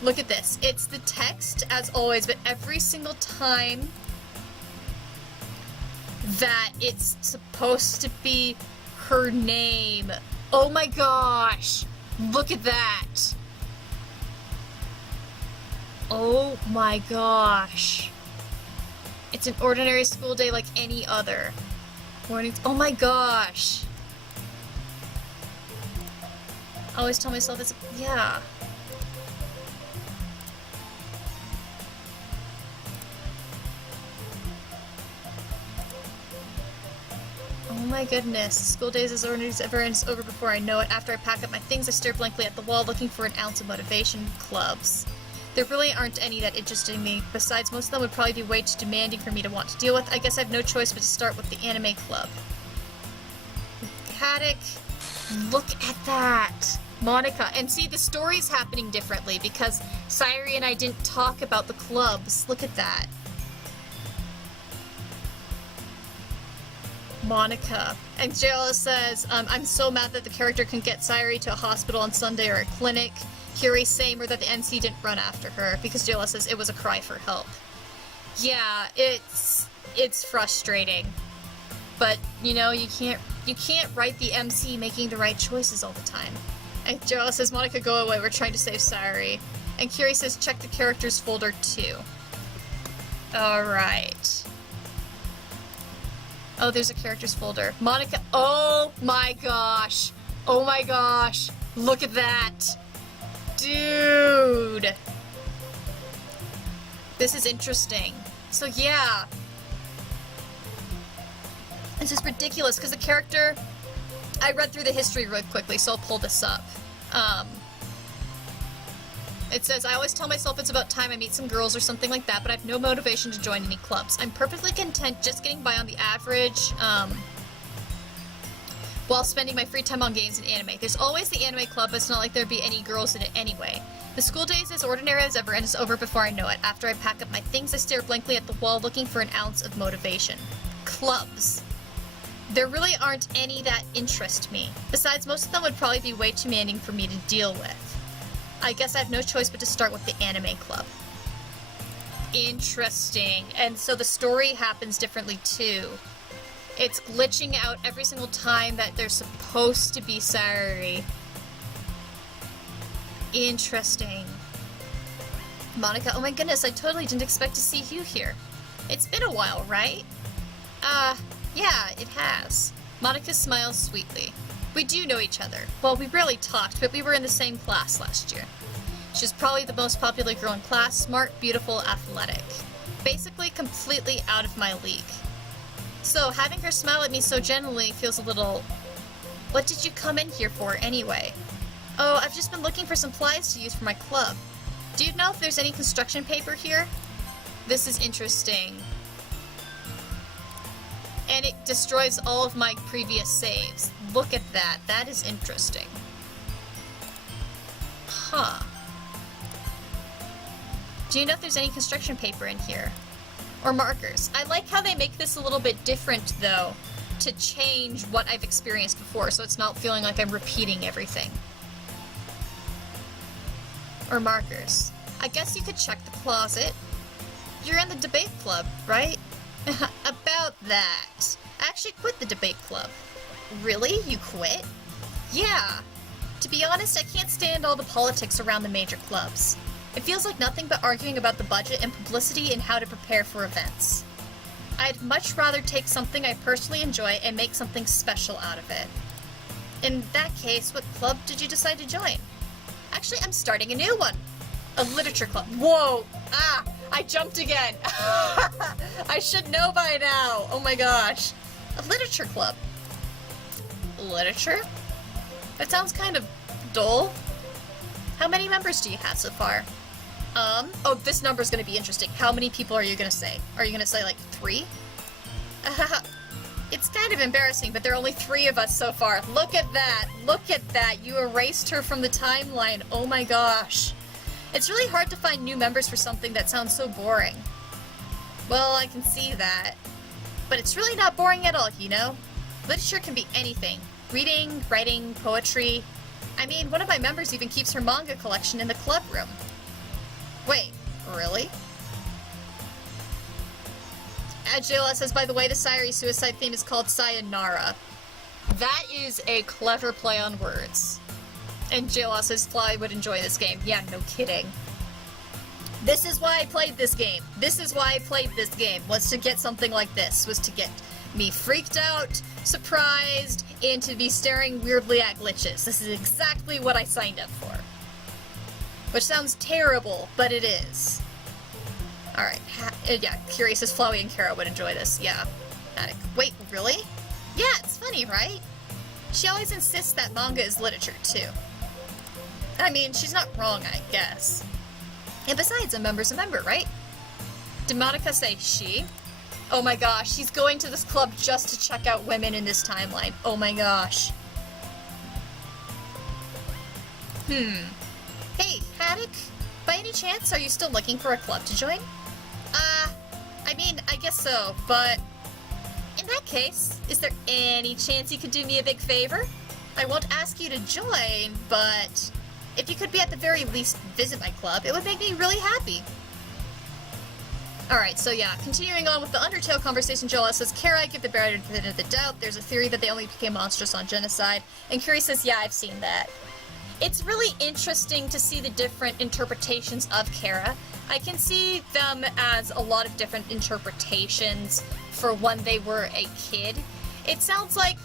Look at this. It's the text, as always, but every single time that it's supposed to be her name. Oh my gosh. Look at that. Oh my gosh. It's an ordinary school day like any other. Mornings. Oh my gosh. I always tell myself it's, yeah. Oh my goodness. School days is over before I know it. After I pack up my things, I stare blankly at the wall looking for an ounce of motivation. Clubs. There really aren't any that interested me. Besides, most of them would probably be way too demanding for me to want to deal with. I guess I have no choice but to start with the anime club. Haddock. Look at that. Monica. And see, the story's happening differently because Sayori and I didn't talk about the clubs. Look at that. Monica. And JLS says, I'm so mad that the character can get Sayori to a hospital on Sunday or a clinic. Curie same, or that the NC didn't run after her, because JLS says it was a cry for help. Yeah, it's frustrating. But, you know, you can't write the MC making the right choices all the time. And JLS says, Monica, go away, we're trying to save Sayori. And Curie says, check the characters folder too. Alright. Oh, there's a characters folder. Monica, oh my gosh. Oh my gosh. Look at that. Dude. This is interesting. So yeah. This is ridiculous, because the character... I read through the history real quickly, so I'll pull this up. It says, I always tell myself it's about time I meet some girls or something like that, but I have no motivation to join any clubs. I'm perfectly content just getting by on the average, while spending my free time on games and anime. There's always the anime club, but it's not like there'd be any girls in it anyway. The school day is as ordinary as ever, and it's over before I know it. After I pack up my things, I stare blankly at the wall, looking for an ounce of motivation. Clubs. There really aren't any that interest me. Besides, most of them would probably be way too demanding for me to deal with. I guess I have no choice but to start with the anime club. Interesting. And so the story happens differently too. It's glitching out every single time that there's supposed to be Sayori. Interesting. Monica, oh my goodness, I totally didn't expect to see you here. It's been a while, right? Yeah, it has. Monica smiles sweetly. We do know each other. Well, we rarely talked, but we were in the same class last year. She's probably the most popular girl in class, smart, beautiful, athletic. Basically, completely out of my league. So, having her smile at me so gently feels a little... What did you come in here for, anyway? Oh, I've just been looking for supplies to use for my club. Do you know if there's any construction paper here? This is interesting. And it destroys all of my previous saves. Look at that. That is interesting. Huh. Do you know if there's any construction paper in here? Or markers? I like how they make this a little bit different, though, to change what I've experienced before, so it's not feeling like I'm repeating everything. Or markers. I guess you could check the closet. You're in the debate club, right? About that. I actually quit the debate club. Really? You quit? Yeah. To be honest, I can't stand all the politics around the major clubs. It feels like nothing but arguing about the budget and publicity and how to prepare for events. I'd much rather take something I personally enjoy and make something special out of it. In that case, what club did you decide to join? Actually, I'm starting a new one. A literature club. Whoa! Ah! I jumped again! I should know by now! Oh my gosh. A literature club. Literature? That sounds kind of dull. How many members do you have so far? Oh, this number's gonna be interesting. How many people are you gonna say? Are you gonna say, like, 3? It's kind of embarrassing, but there are only 3 of us so far. Look at that! Look at that! You erased her from the timeline. Oh my gosh. It's really hard to find new members for something that sounds so boring. Well, I can see that. But it's really not boring at all, you know? Literature can be anything. Reading, writing, poetry. I mean, one of my members even keeps her manga collection in the club room. Wait, really? JLS says, by the way, the Sayori suicide theme is called Sayonara. That is a clever play on words. And JLS says, Fly would enjoy this game. Yeah, no kidding. This is why I played this game. This is why I played this game, was to get something like this. Was to get me freaked out, surprised, and to be staring weirdly at glitches. This is exactly what I signed up for. Which sounds terrible, but it is. Alright, yeah, Curious says Flowey and Kara would enjoy this. Yeah. Haddock. Wait, really? Yeah, it's funny, right? She always insists that manga is literature, too. I mean, she's not wrong, I guess. And besides, a member's a member, right? Did Monica say she? Oh my gosh, she's going to this club just to check out women in this timeline. Oh my gosh. Hey, Haddock, by any chance, are you still looking for a club to join? I mean, I guess so, but in that case, is there any chance you could do me a big favor? I won't ask you to join, but if you could be at the very least visit my club, it would make me really happy. Alright, so yeah, continuing on with the Undertale conversation, Joel says, Kara, give the benefit of the doubt. There's a theory that they only became monstrous on genocide. And Curie says, yeah, I've seen that. It's really interesting to see the different interpretations of Kara. I can see them as a lot of different interpretations for when they were a kid. It sounds like,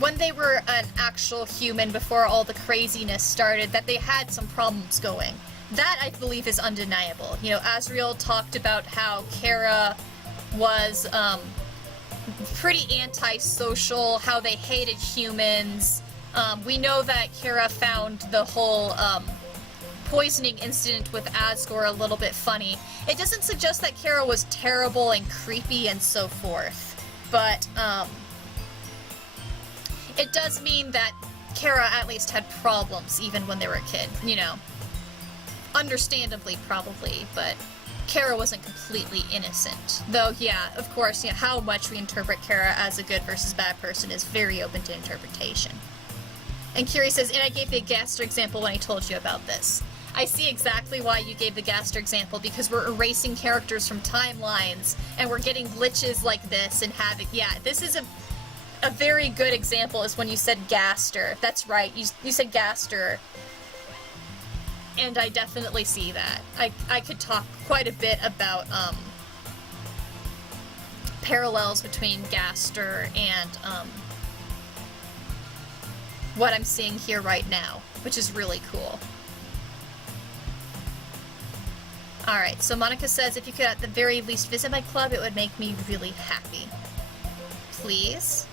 when they were an actual human before all the craziness started, that they had some problems going. That, I believe, is undeniable. You know, Azriel talked about how Kara was, pretty antisocial, how they hated humans. We know that Kara found the whole, poisoning incident with Asgore a little bit funny. It doesn't suggest that Kara was terrible and creepy and so forth, but, it does mean that Kara at least had problems even when they were a kid, you know. Understandably, probably, but Kara wasn't completely innocent. Though, yeah, of course, you know, how much we interpret Kara as a good versus bad person is very open to interpretation. And Curie says, and I gave the Gaster example when I told you about this. I see exactly why you gave the Gaster example, because we're erasing characters from timelines, and we're getting glitches like this and having, yeah, this is a very good example is when you said Gaster. That's right, you said Gaster. And I definitely see that. I could talk quite a bit about, parallels between Gaster and, what I'm seeing here right now, which is really cool. Alright, so Monica says, if you could at the very least visit my club, it would make me really happy. Please?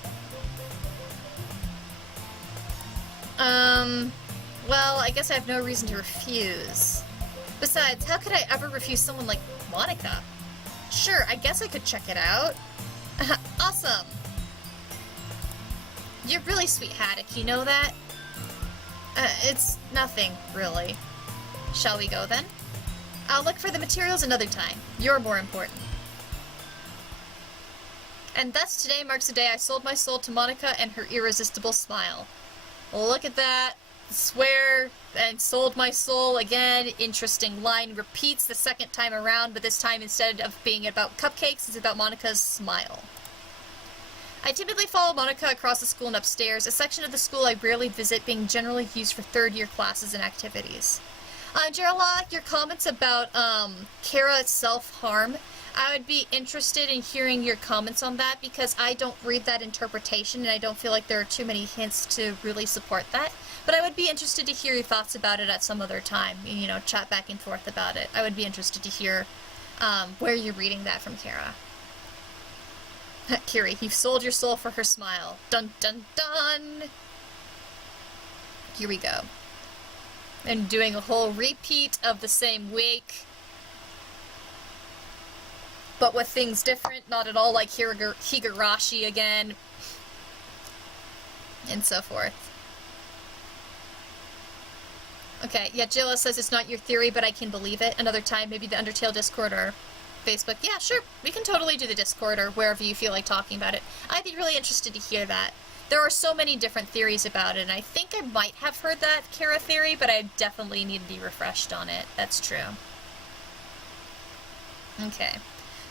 Well, I guess I have no reason to refuse. Besides, how could I ever refuse someone like Monica? Sure, I guess I could check it out. Awesome! You're really sweet, Haddock, you know that? It's nothing, really. Shall we go, then? I'll look for the materials another time. You're more important. And thus today marks the day I sold my soul to Monica and her irresistible smile. Look at that. Swear and sold my soul again. Interesting line. Repeats the second time around, but this time instead of being about cupcakes, it's about Monica's smile. I typically follow Monica across the school and upstairs, a section of the school I rarely visit, being generally used for third-year classes and activities. Gerala, your comments about Kara self-harm, I would be interested in hearing your comments on that, because I don't read that interpretation and I don't feel like there are too many hints to really support that. But I would be interested to hear your thoughts about it at some other time, you know, chat back and forth about it. I would be interested to hear where you're reading that from, Kara. Kiri, you've sold your soul for her smile. Dun dun dun! Here we go. And doing a whole repeat of the same week, but with things different, not at all like Higurashi again, and so forth. Okay, yeah, Jilla says it's not your theory, but I can believe it. Another time, maybe the Undertale Discord or Facebook. Yeah, sure, we can totally do the Discord or wherever you feel like talking about it. I'd be really interested to hear that. There are so many different theories about it, and I think I might have heard that Kara theory, but I definitely need to be refreshed on it. That's true. Okay.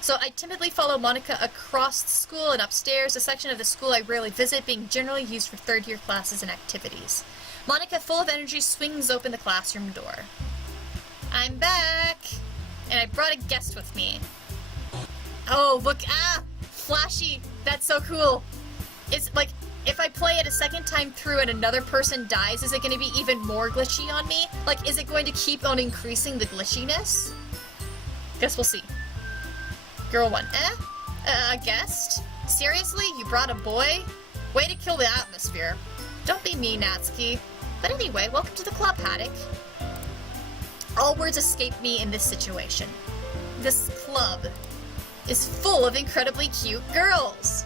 So I timidly follow Monica across the school and upstairs, a section of the school I rarely visit, being generally used for third-year classes and activities. Monica, full of energy, swings open the classroom door. I'm back! And I brought a guest with me. Oh, look, flashy! That's so cool! It's like, if I play it a second time through and another person dies, is it going to be even more glitchy on me? Like, is it going to keep on increasing the glitchiness? Guess we'll see. Girl 1. A guest? Seriously? You brought a boy? Way to kill the atmosphere. Don't be mean, Natsuki. But anyway, welcome to the club, Haddock. All words escape me in this situation. This club is full of incredibly cute girls.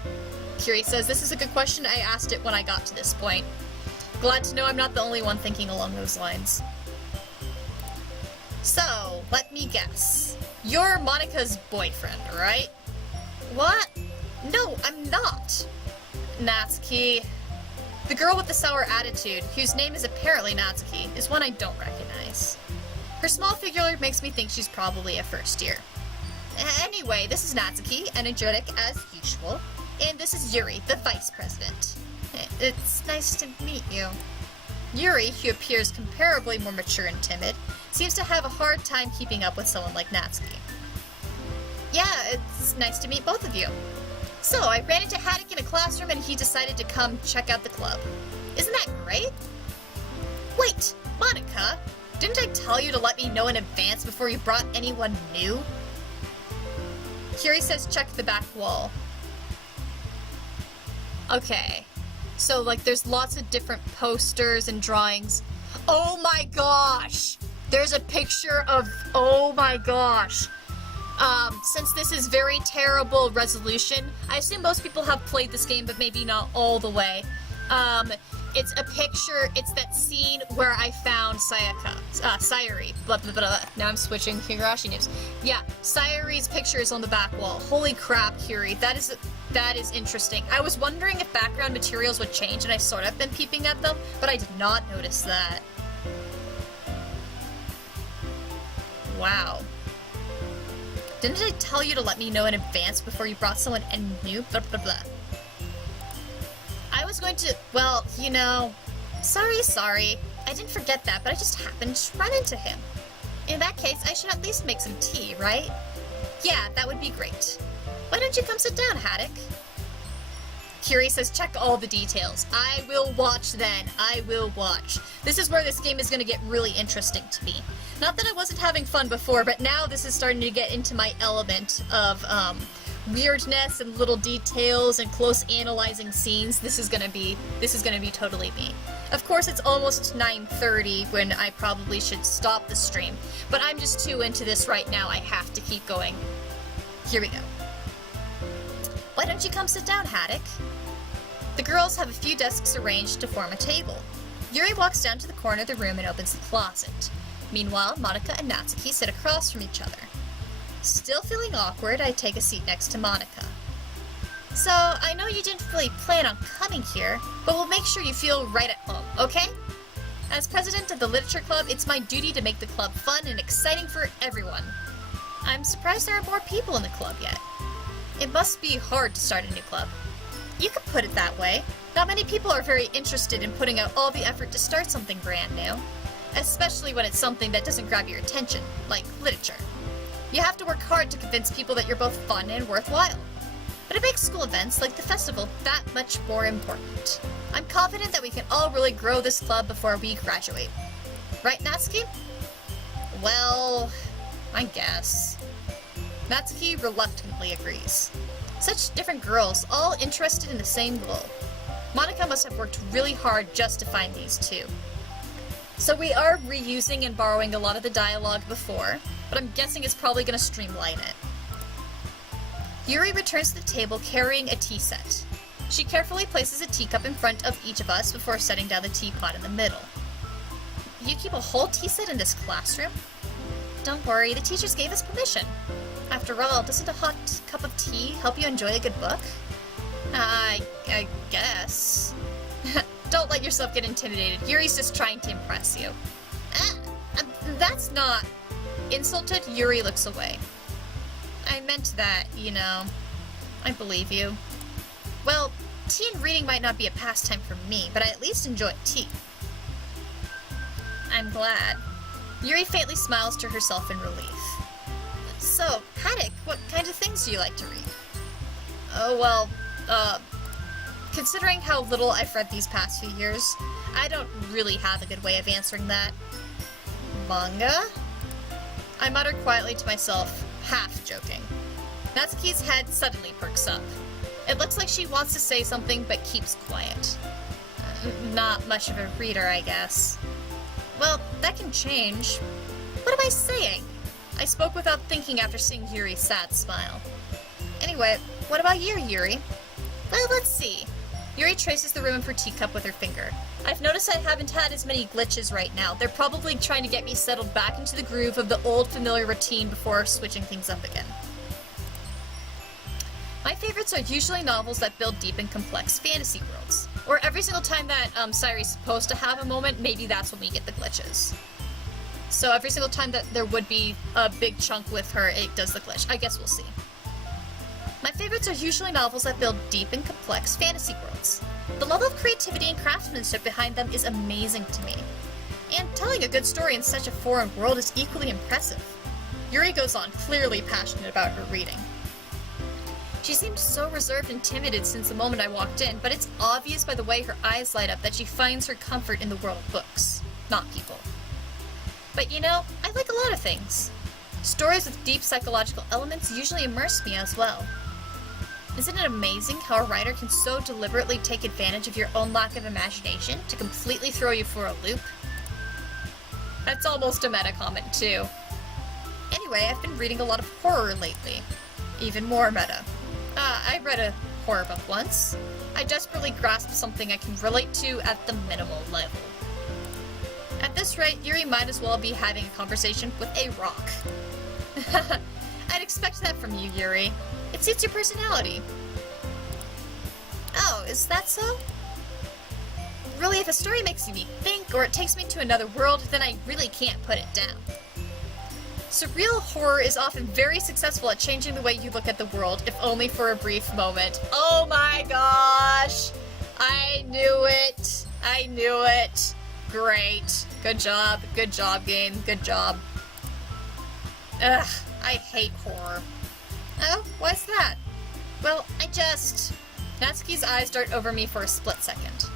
Kiri says, this is a good question. I asked it when I got to this point. Glad to know I'm not the only one thinking along those lines. So, let me guess. You're Monica's boyfriend, right? What? No, I'm not. Natsuki. The girl with the sour attitude, whose name is apparently Natsuki, is one I don't recognize. Her small figure makes me think she's probably a first year. Anyway, this is Natsuki, energetic as usual. And this is Yuri, the vice president. It's nice to meet you. Yuri, who appears comparably more mature and timid, seems to have a hard time keeping up with someone like Natsuki. Yeah, it's nice to meet both of you. So, I ran into Haddock in a classroom and he decided to come check out the club. Isn't that great? Wait, Monica, didn't I tell you to let me know in advance before you brought anyone new? Kiri says check the back wall. Okay, so like there's lots of different posters and drawings. Oh my gosh! There's a picture of, oh my gosh. Since this is very terrible resolution, I assume most people have played this game, but maybe not all the way. It's a picture, it's that scene where I found Sayori, blah blah blah. Now I'm switching Higurashi news. Yeah, Sayori's picture is on the back wall. Holy crap, Yuri, that is interesting. I was wondering if background materials would change, and I sort of been peeping at them, but I did not notice that. Wow. Didn't I tell you to let me know in advance before you brought someone new? Blah blah blah. I was going to, well, you know, sorry. I didn't forget that, but I just happened to run into him. In that case, I should at least make some tea, right? Yeah, that would be great. Why don't you come sit down, Haddock? Kiri says, check all the details. I will watch then. I will watch. This is where this game is going to get really interesting to me. Not that I wasn't having fun before, but now this is starting to get into my element of, weirdness and little details and close analyzing scenes. This is gonna be totally me. Of course, it's almost 9:30 when I probably should stop the stream, but I'm just too into this right now. I have to keep going. Here we go. Why don't you come sit down, Haddock? The girls have a few desks arranged to form a table. Yuri walks down to the corner of the room and opens the closet. Meanwhile, Monika and Natsuki sit across from each other. Still feeling awkward, I take a seat next to Monika. So, I know you didn't really plan on coming here, but we'll make sure you feel right at home, okay? As president of the Literature Club, it's my duty to make the club fun and exciting for everyone. I'm surprised there are more people in the club yet. It must be hard to start a new club. You could put it that way. Not many people are very interested in putting out all the effort to start something brand new, especially when it's something that doesn't grab your attention, like literature. You have to work hard to convince people that you're both fun and worthwhile. But it makes school events like the festival that much more important. I'm confident that we can all really grow this club before we graduate. Right, Natsuki? Well, I guess. Natsuki reluctantly agrees. Such different girls, all interested in the same goal. Monika must have worked really hard just to find these two. So we are reusing and borrowing a lot of the dialogue before, but I'm guessing it's probably going to streamline it. Yuri returns to the table carrying a tea set. She carefully places a teacup in front of each of us before setting down the teapot in the middle. You keep a whole tea set in this classroom? Don't worry, the teachers gave us permission. After all, doesn't a hot cup of tea help you enjoy a good book? I guess. Don't let yourself get intimidated. Yuri's just trying to impress you. That's not... Insulted, Yuri looks away. I meant that, you know. I believe you. Well, tea and reading might not be a pastime for me, but I at least enjoy tea. I'm glad. Yuri faintly smiles to herself in relief. So, Haddock, what kinds of things do you like to read? Oh, well, considering how little I've read these past few years, I don't really have a good way of answering that. Manga? I mutter quietly to myself, half joking. Natsuki's head suddenly perks up. It looks like she wants to say something but keeps quiet. Not much of a reader, I guess. Well, that can change. What am I saying? I spoke without thinking after seeing Yuri's sad smile. Anyway, what about you, Yuri? Well, let's see. Yuri traces the rim of her teacup with her finger. I've noticed I haven't had as many glitches right now. They're probably trying to get me settled back into the groove of the old familiar routine before switching things up again. My favorites are usually novels that build deep and complex fantasy worlds. Or every single time that Sayori's supposed to have a moment, maybe that's when we get the glitches. So every single time that there would be a big chunk with her, it does the glitch. I guess we'll see. My favorites are usually novels that build deep and complex fantasy worlds. The level of creativity and craftsmanship behind them is amazing to me. And telling a good story in such a foreign world is equally impressive. Yuri goes on, clearly passionate about her reading. She seemed so reserved and timid since the moment I walked in, but it's obvious by the way her eyes light up that she finds her comfort in the world of books, not people. But you know, I like a lot of things. Stories with deep psychological elements usually immerse me as well. Isn't it amazing how a writer can so deliberately take advantage of your own lack of imagination to completely throw you for a loop? That's almost a meta comment too. Anyway, I've been reading a lot of horror lately. Even more meta. I read a horror book once. I desperately grasped something I can relate to at the minimal level. At this rate, Yuri might as well be having a conversation with a rock. I'd expect that from you, Yuri. It suits your personality. Oh, is that so? Really, if a story makes me think or it takes me to another world, then I really can't put it down. Surreal horror is often very successful at changing the way you look at the world, if only for a brief moment. Oh my gosh! I knew it! I knew it! Great. Good job, game, good job. Ugh, I hate horror. Oh, what's that? Well, Natsuki's eyes dart over me for a split second.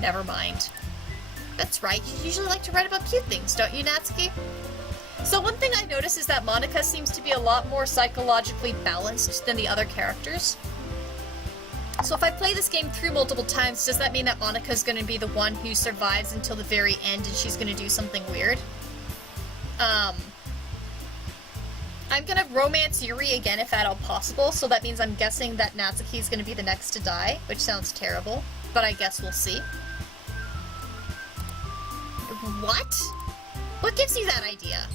Never mind. That's right, you usually like to write about cute things, don't you, Natsuki? So one thing I notice is that Monika seems to be a lot more psychologically balanced than the other characters. So if I play this game through multiple times, does that mean that Monika's going to be the one who survives until the very end and she's going to do something weird? I'm gonna romance Yuri again if at all possible, so that means I'm guessing that Natsuki's gonna be the next to die, which sounds terrible, but I guess we'll see. What? What gives you that idea?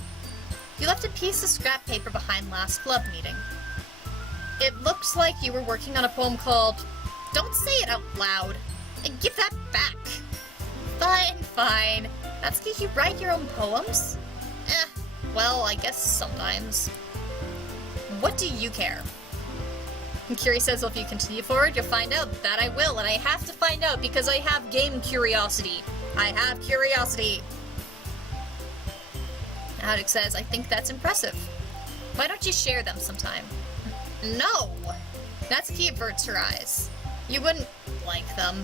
You left a piece of scrap paper behind last club meeting. It looks like you were working on a poem called Don't Say It Out Loud, and give that back. Fine, fine. Natsuki, you write your own poems? Well, I guess sometimes. What do you care? And Curie says, well, if you continue forward, you'll find out. That I will, and I have to find out because I have game curiosity. I have curiosity. Haddock says, I think that's impressive. Why don't you share them sometime? No! Natsuki averts her eyes. You wouldn't like them.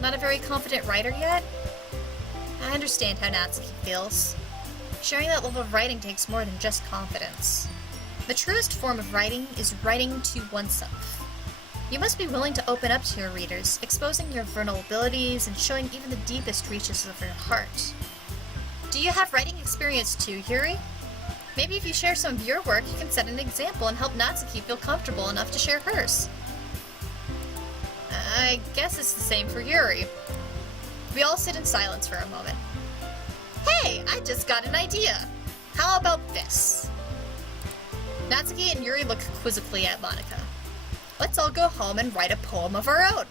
Not a very confident writer yet? I understand how Natsuki feels. Sharing that level of writing takes more than just confidence. The truest form of writing is writing to oneself. You must be willing to open up to your readers, exposing your vulnerabilities and showing even the deepest reaches of your heart. Do you have writing experience too, Yuri? Maybe if you share some of your work, you can set an example and help Natsuki feel comfortable enough to share hers. I guess it's the same for Yuri. We all sit in silence for a moment. Hey, I just got an idea. How about this? Natsuki and Yuri look quizzically at Monika. Let's all go home and write a poem of our own.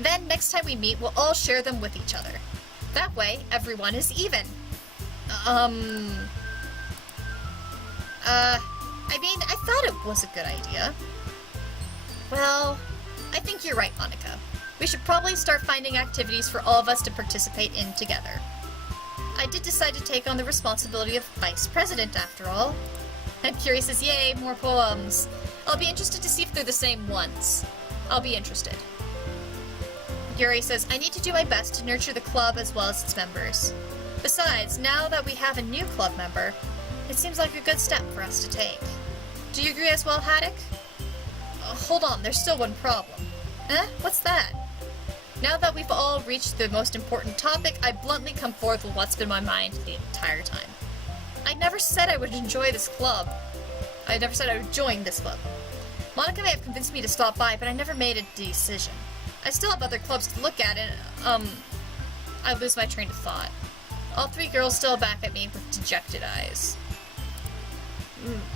Then next time we meet, we'll all share them with each other. That way, everyone is even. I mean, I thought it was a good idea. Well, I think you're right, Monika. We should probably start finding activities for all of us to participate in together. I did decide to take on the responsibility of vice president, after all. And Curie says, yay, more poems. I'll be interested to see if they're the same ones. I'll be interested. Yuri says, I need to do my best to nurture the club as well as its members. Besides, now that we have a new club member, it seems like a good step for us to take. Do you agree as well, Haddock? Hold on, there's still one problem. What's that? Now that we've all reached the most important topic, I bluntly come forth with what's been on my mind the entire time. I never said I would enjoy this club. I never said I would join this club. Monika may have convinced me to stop by, but I never made a decision. I still have other clubs to look at, and, I lose my train of thought. All three girls still back at me with dejected eyes.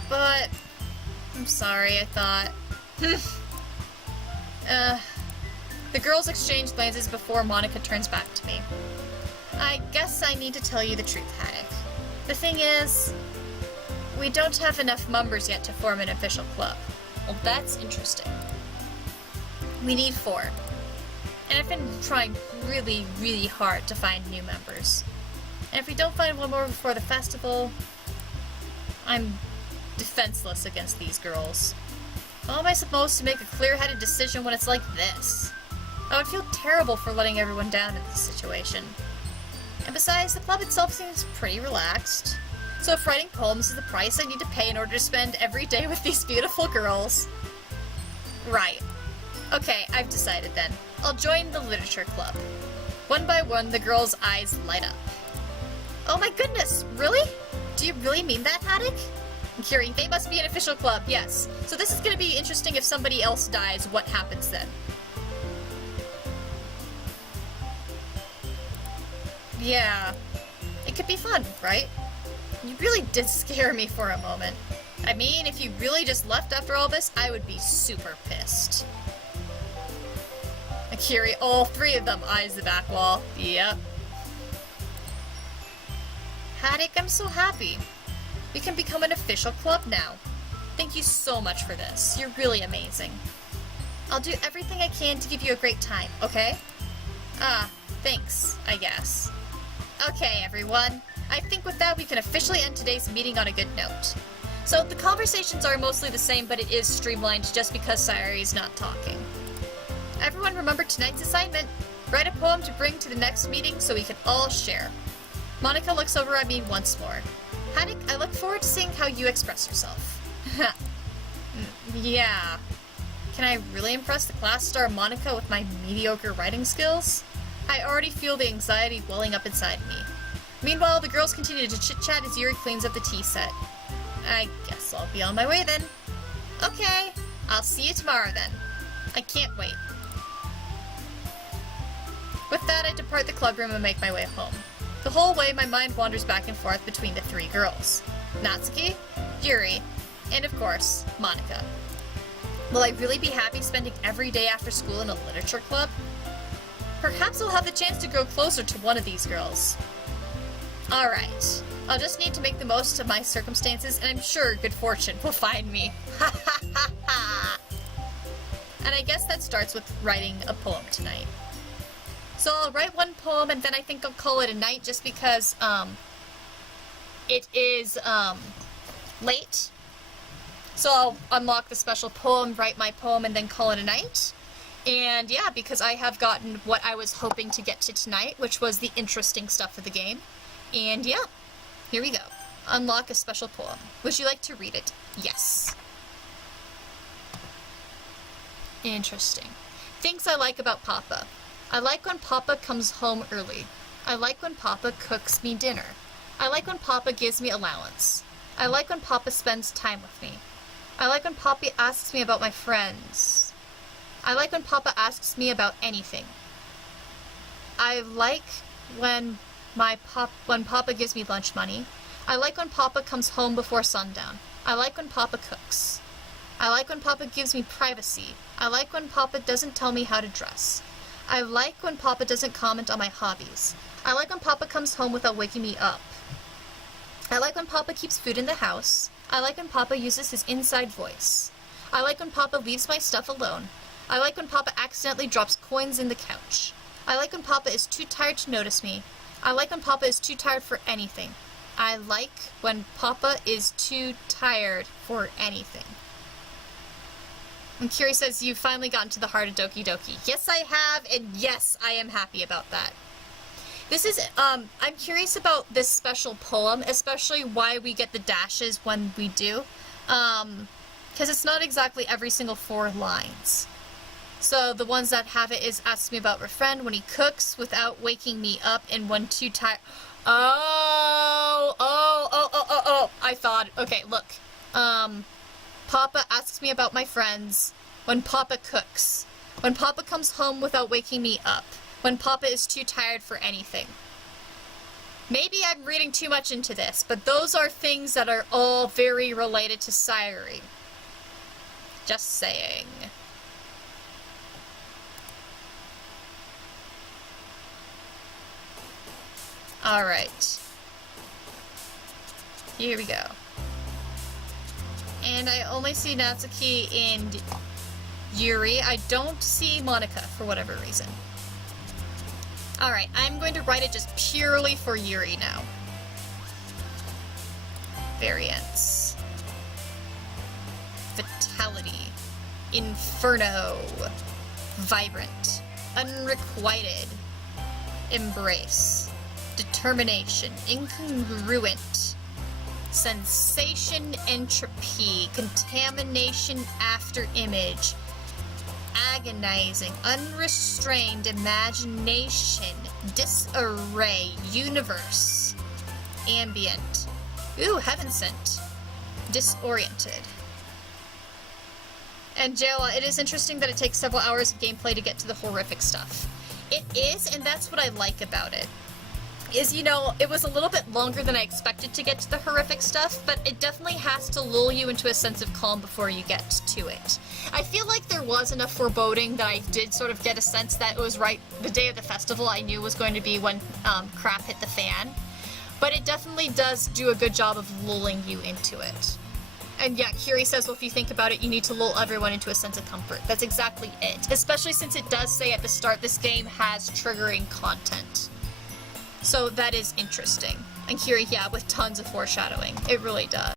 But... I'm sorry, I thought. The girls exchange glances before Monika turns back to me. I guess I need to tell you the truth, Haddock. The thing is, we don't have enough members yet to form an official club. Well, that's interesting. We need 4. And I've been trying really, really hard to find new members. And if we don't find one more before the festival, I'm defenseless against these girls. How am I supposed to make a clear-headed decision when it's like this? I would feel terrible for letting everyone down in this situation. And besides, the club itself seems pretty relaxed. So if writing poems is the price I need to pay in order to spend every day with these beautiful girls... Right. Okay, I've decided then. I'll join the literature club. One by one, the girls' eyes light up. Oh my goodness, really? Do you really mean that, Haddock? Curie, they must be an official club, yes. So this is gonna be interesting. If somebody else dies, what happens then? Yeah. It could be fun, right? You really did scare me for a moment. I mean, if you really just left after all this, I would be super pissed. Curie, all 3 of them eyes the back wall. Yep. Haddock, I'm so happy. We can become an official club now. Thank you so much for this. You're really amazing. I'll do everything I can to give you a great time, okay? Thanks, I guess. Okay, everyone. I think with that we can officially end today's meeting on a good note. So the conversations are mostly the same, but it is streamlined just because Sayori's not talking. Everyone remember tonight's assignment. Write a poem to bring to the next meeting so we can all share. Monika looks over at me once more. Haddock, I look forward to seeing how you express yourself. Yeah. Can I really impress the class star Monika with my mediocre writing skills? I already feel the anxiety welling up inside me. Meanwhile, the girls continue to chit-chat as Yuri cleans up the tea set. I guess I'll be on my way then. Okay, I'll see you tomorrow then. I can't wait. With that, I depart the club room and make my way home. The whole way, my mind wanders back and forth between the three girls. Natsuki, Yuri, and of course, Monika. Will I really be happy spending every day after school in a literature club? Perhaps I'll have the chance to grow closer to one of these girls. Alright, I'll just need to make the most of my circumstances, and I'm sure good fortune will find me. Ha ha ha ha! And I guess that starts with writing a poem tonight. So I'll write one poem, and then I think I'll call it a night, just because, it is, late. So I'll unlock the special poem, write my poem, and then call it a night. And yeah, because I have gotten what I was hoping to get to tonight, which was the interesting stuff of the game. And yeah, here we go. Unlock a special poem. Would you like to read it? Yes. Interesting. Things I like about Papa. I like when Papa comes home early. I like when Papa cooks me dinner. I like when Papa gives me allowance. I like when Papa spends time with me. I like when Papa asks me about my friends. I like when Papa asks me about anything. I like when Papa gives me lunch money. I like when Papa comes home before sundown. I like when Papa cooks. I like when Papa gives me privacy. I like when Papa doesn't tell me how to dress. I like when Papa doesn't comment on my hobbies. I like when Papa comes home without waking me up. I like when Papa keeps food in the house. I like when Papa uses his inside voice. I like when Papa leaves my stuff alone. I like when Papa accidentally drops coins in the couch. I like when Papa is too tired to notice me. I like when Papa is too tired for anything. I like when Papa is too tired for anything. And Curie says, you've finally gotten to the heart of Doki Doki. Yes, I have, and yes, I am happy about that. This is, I'm curious about this special poem, especially why we get the dashes when we do. Because it's not exactly every single 4 lines. So the ones that have it is ask me about my friend when he cooks without waking me up and when too tired. Oh, I thought, okay, look. Papa asks me about my friends when Papa cooks. When Papa comes home without waking me up. When Papa is too tired for anything. Maybe I'm reading too much into this, but those are things that are all very related to Sayori. Just saying. Alright. Here we go. And I only see Natsuki and Yuri. I don't see Monika for whatever reason. Alright, I'm going to write it just purely for Yuri now. Variants. Fatality. Inferno. Vibrant. Unrequited. Embrace. Determination. Incongruent. Sensation, entropy, contamination after image, agonizing, unrestrained imagination, disarray, universe, ambient, ooh, heaven sent, disoriented. And Joa, it is interesting that it takes several hours of gameplay to get to the horrific stuff. It is, and that's what I like about it. Is, you know, it was a little bit longer than I expected to get to the horrific stuff, but it definitely has to lull you into a sense of calm before you get to it. I feel like there was enough foreboding that I did sort of get a sense that it was right the day of the festival I knew was going to be when crap hit the fan. But it definitely does do a good job of lulling you into it. And yeah, Curie says, well, if you think about it, you need to lull everyone into a sense of comfort. That's exactly it. Especially since it does say at the start this game has triggering content. So that is interesting. And Curie, yeah, with tons of foreshadowing. It really does.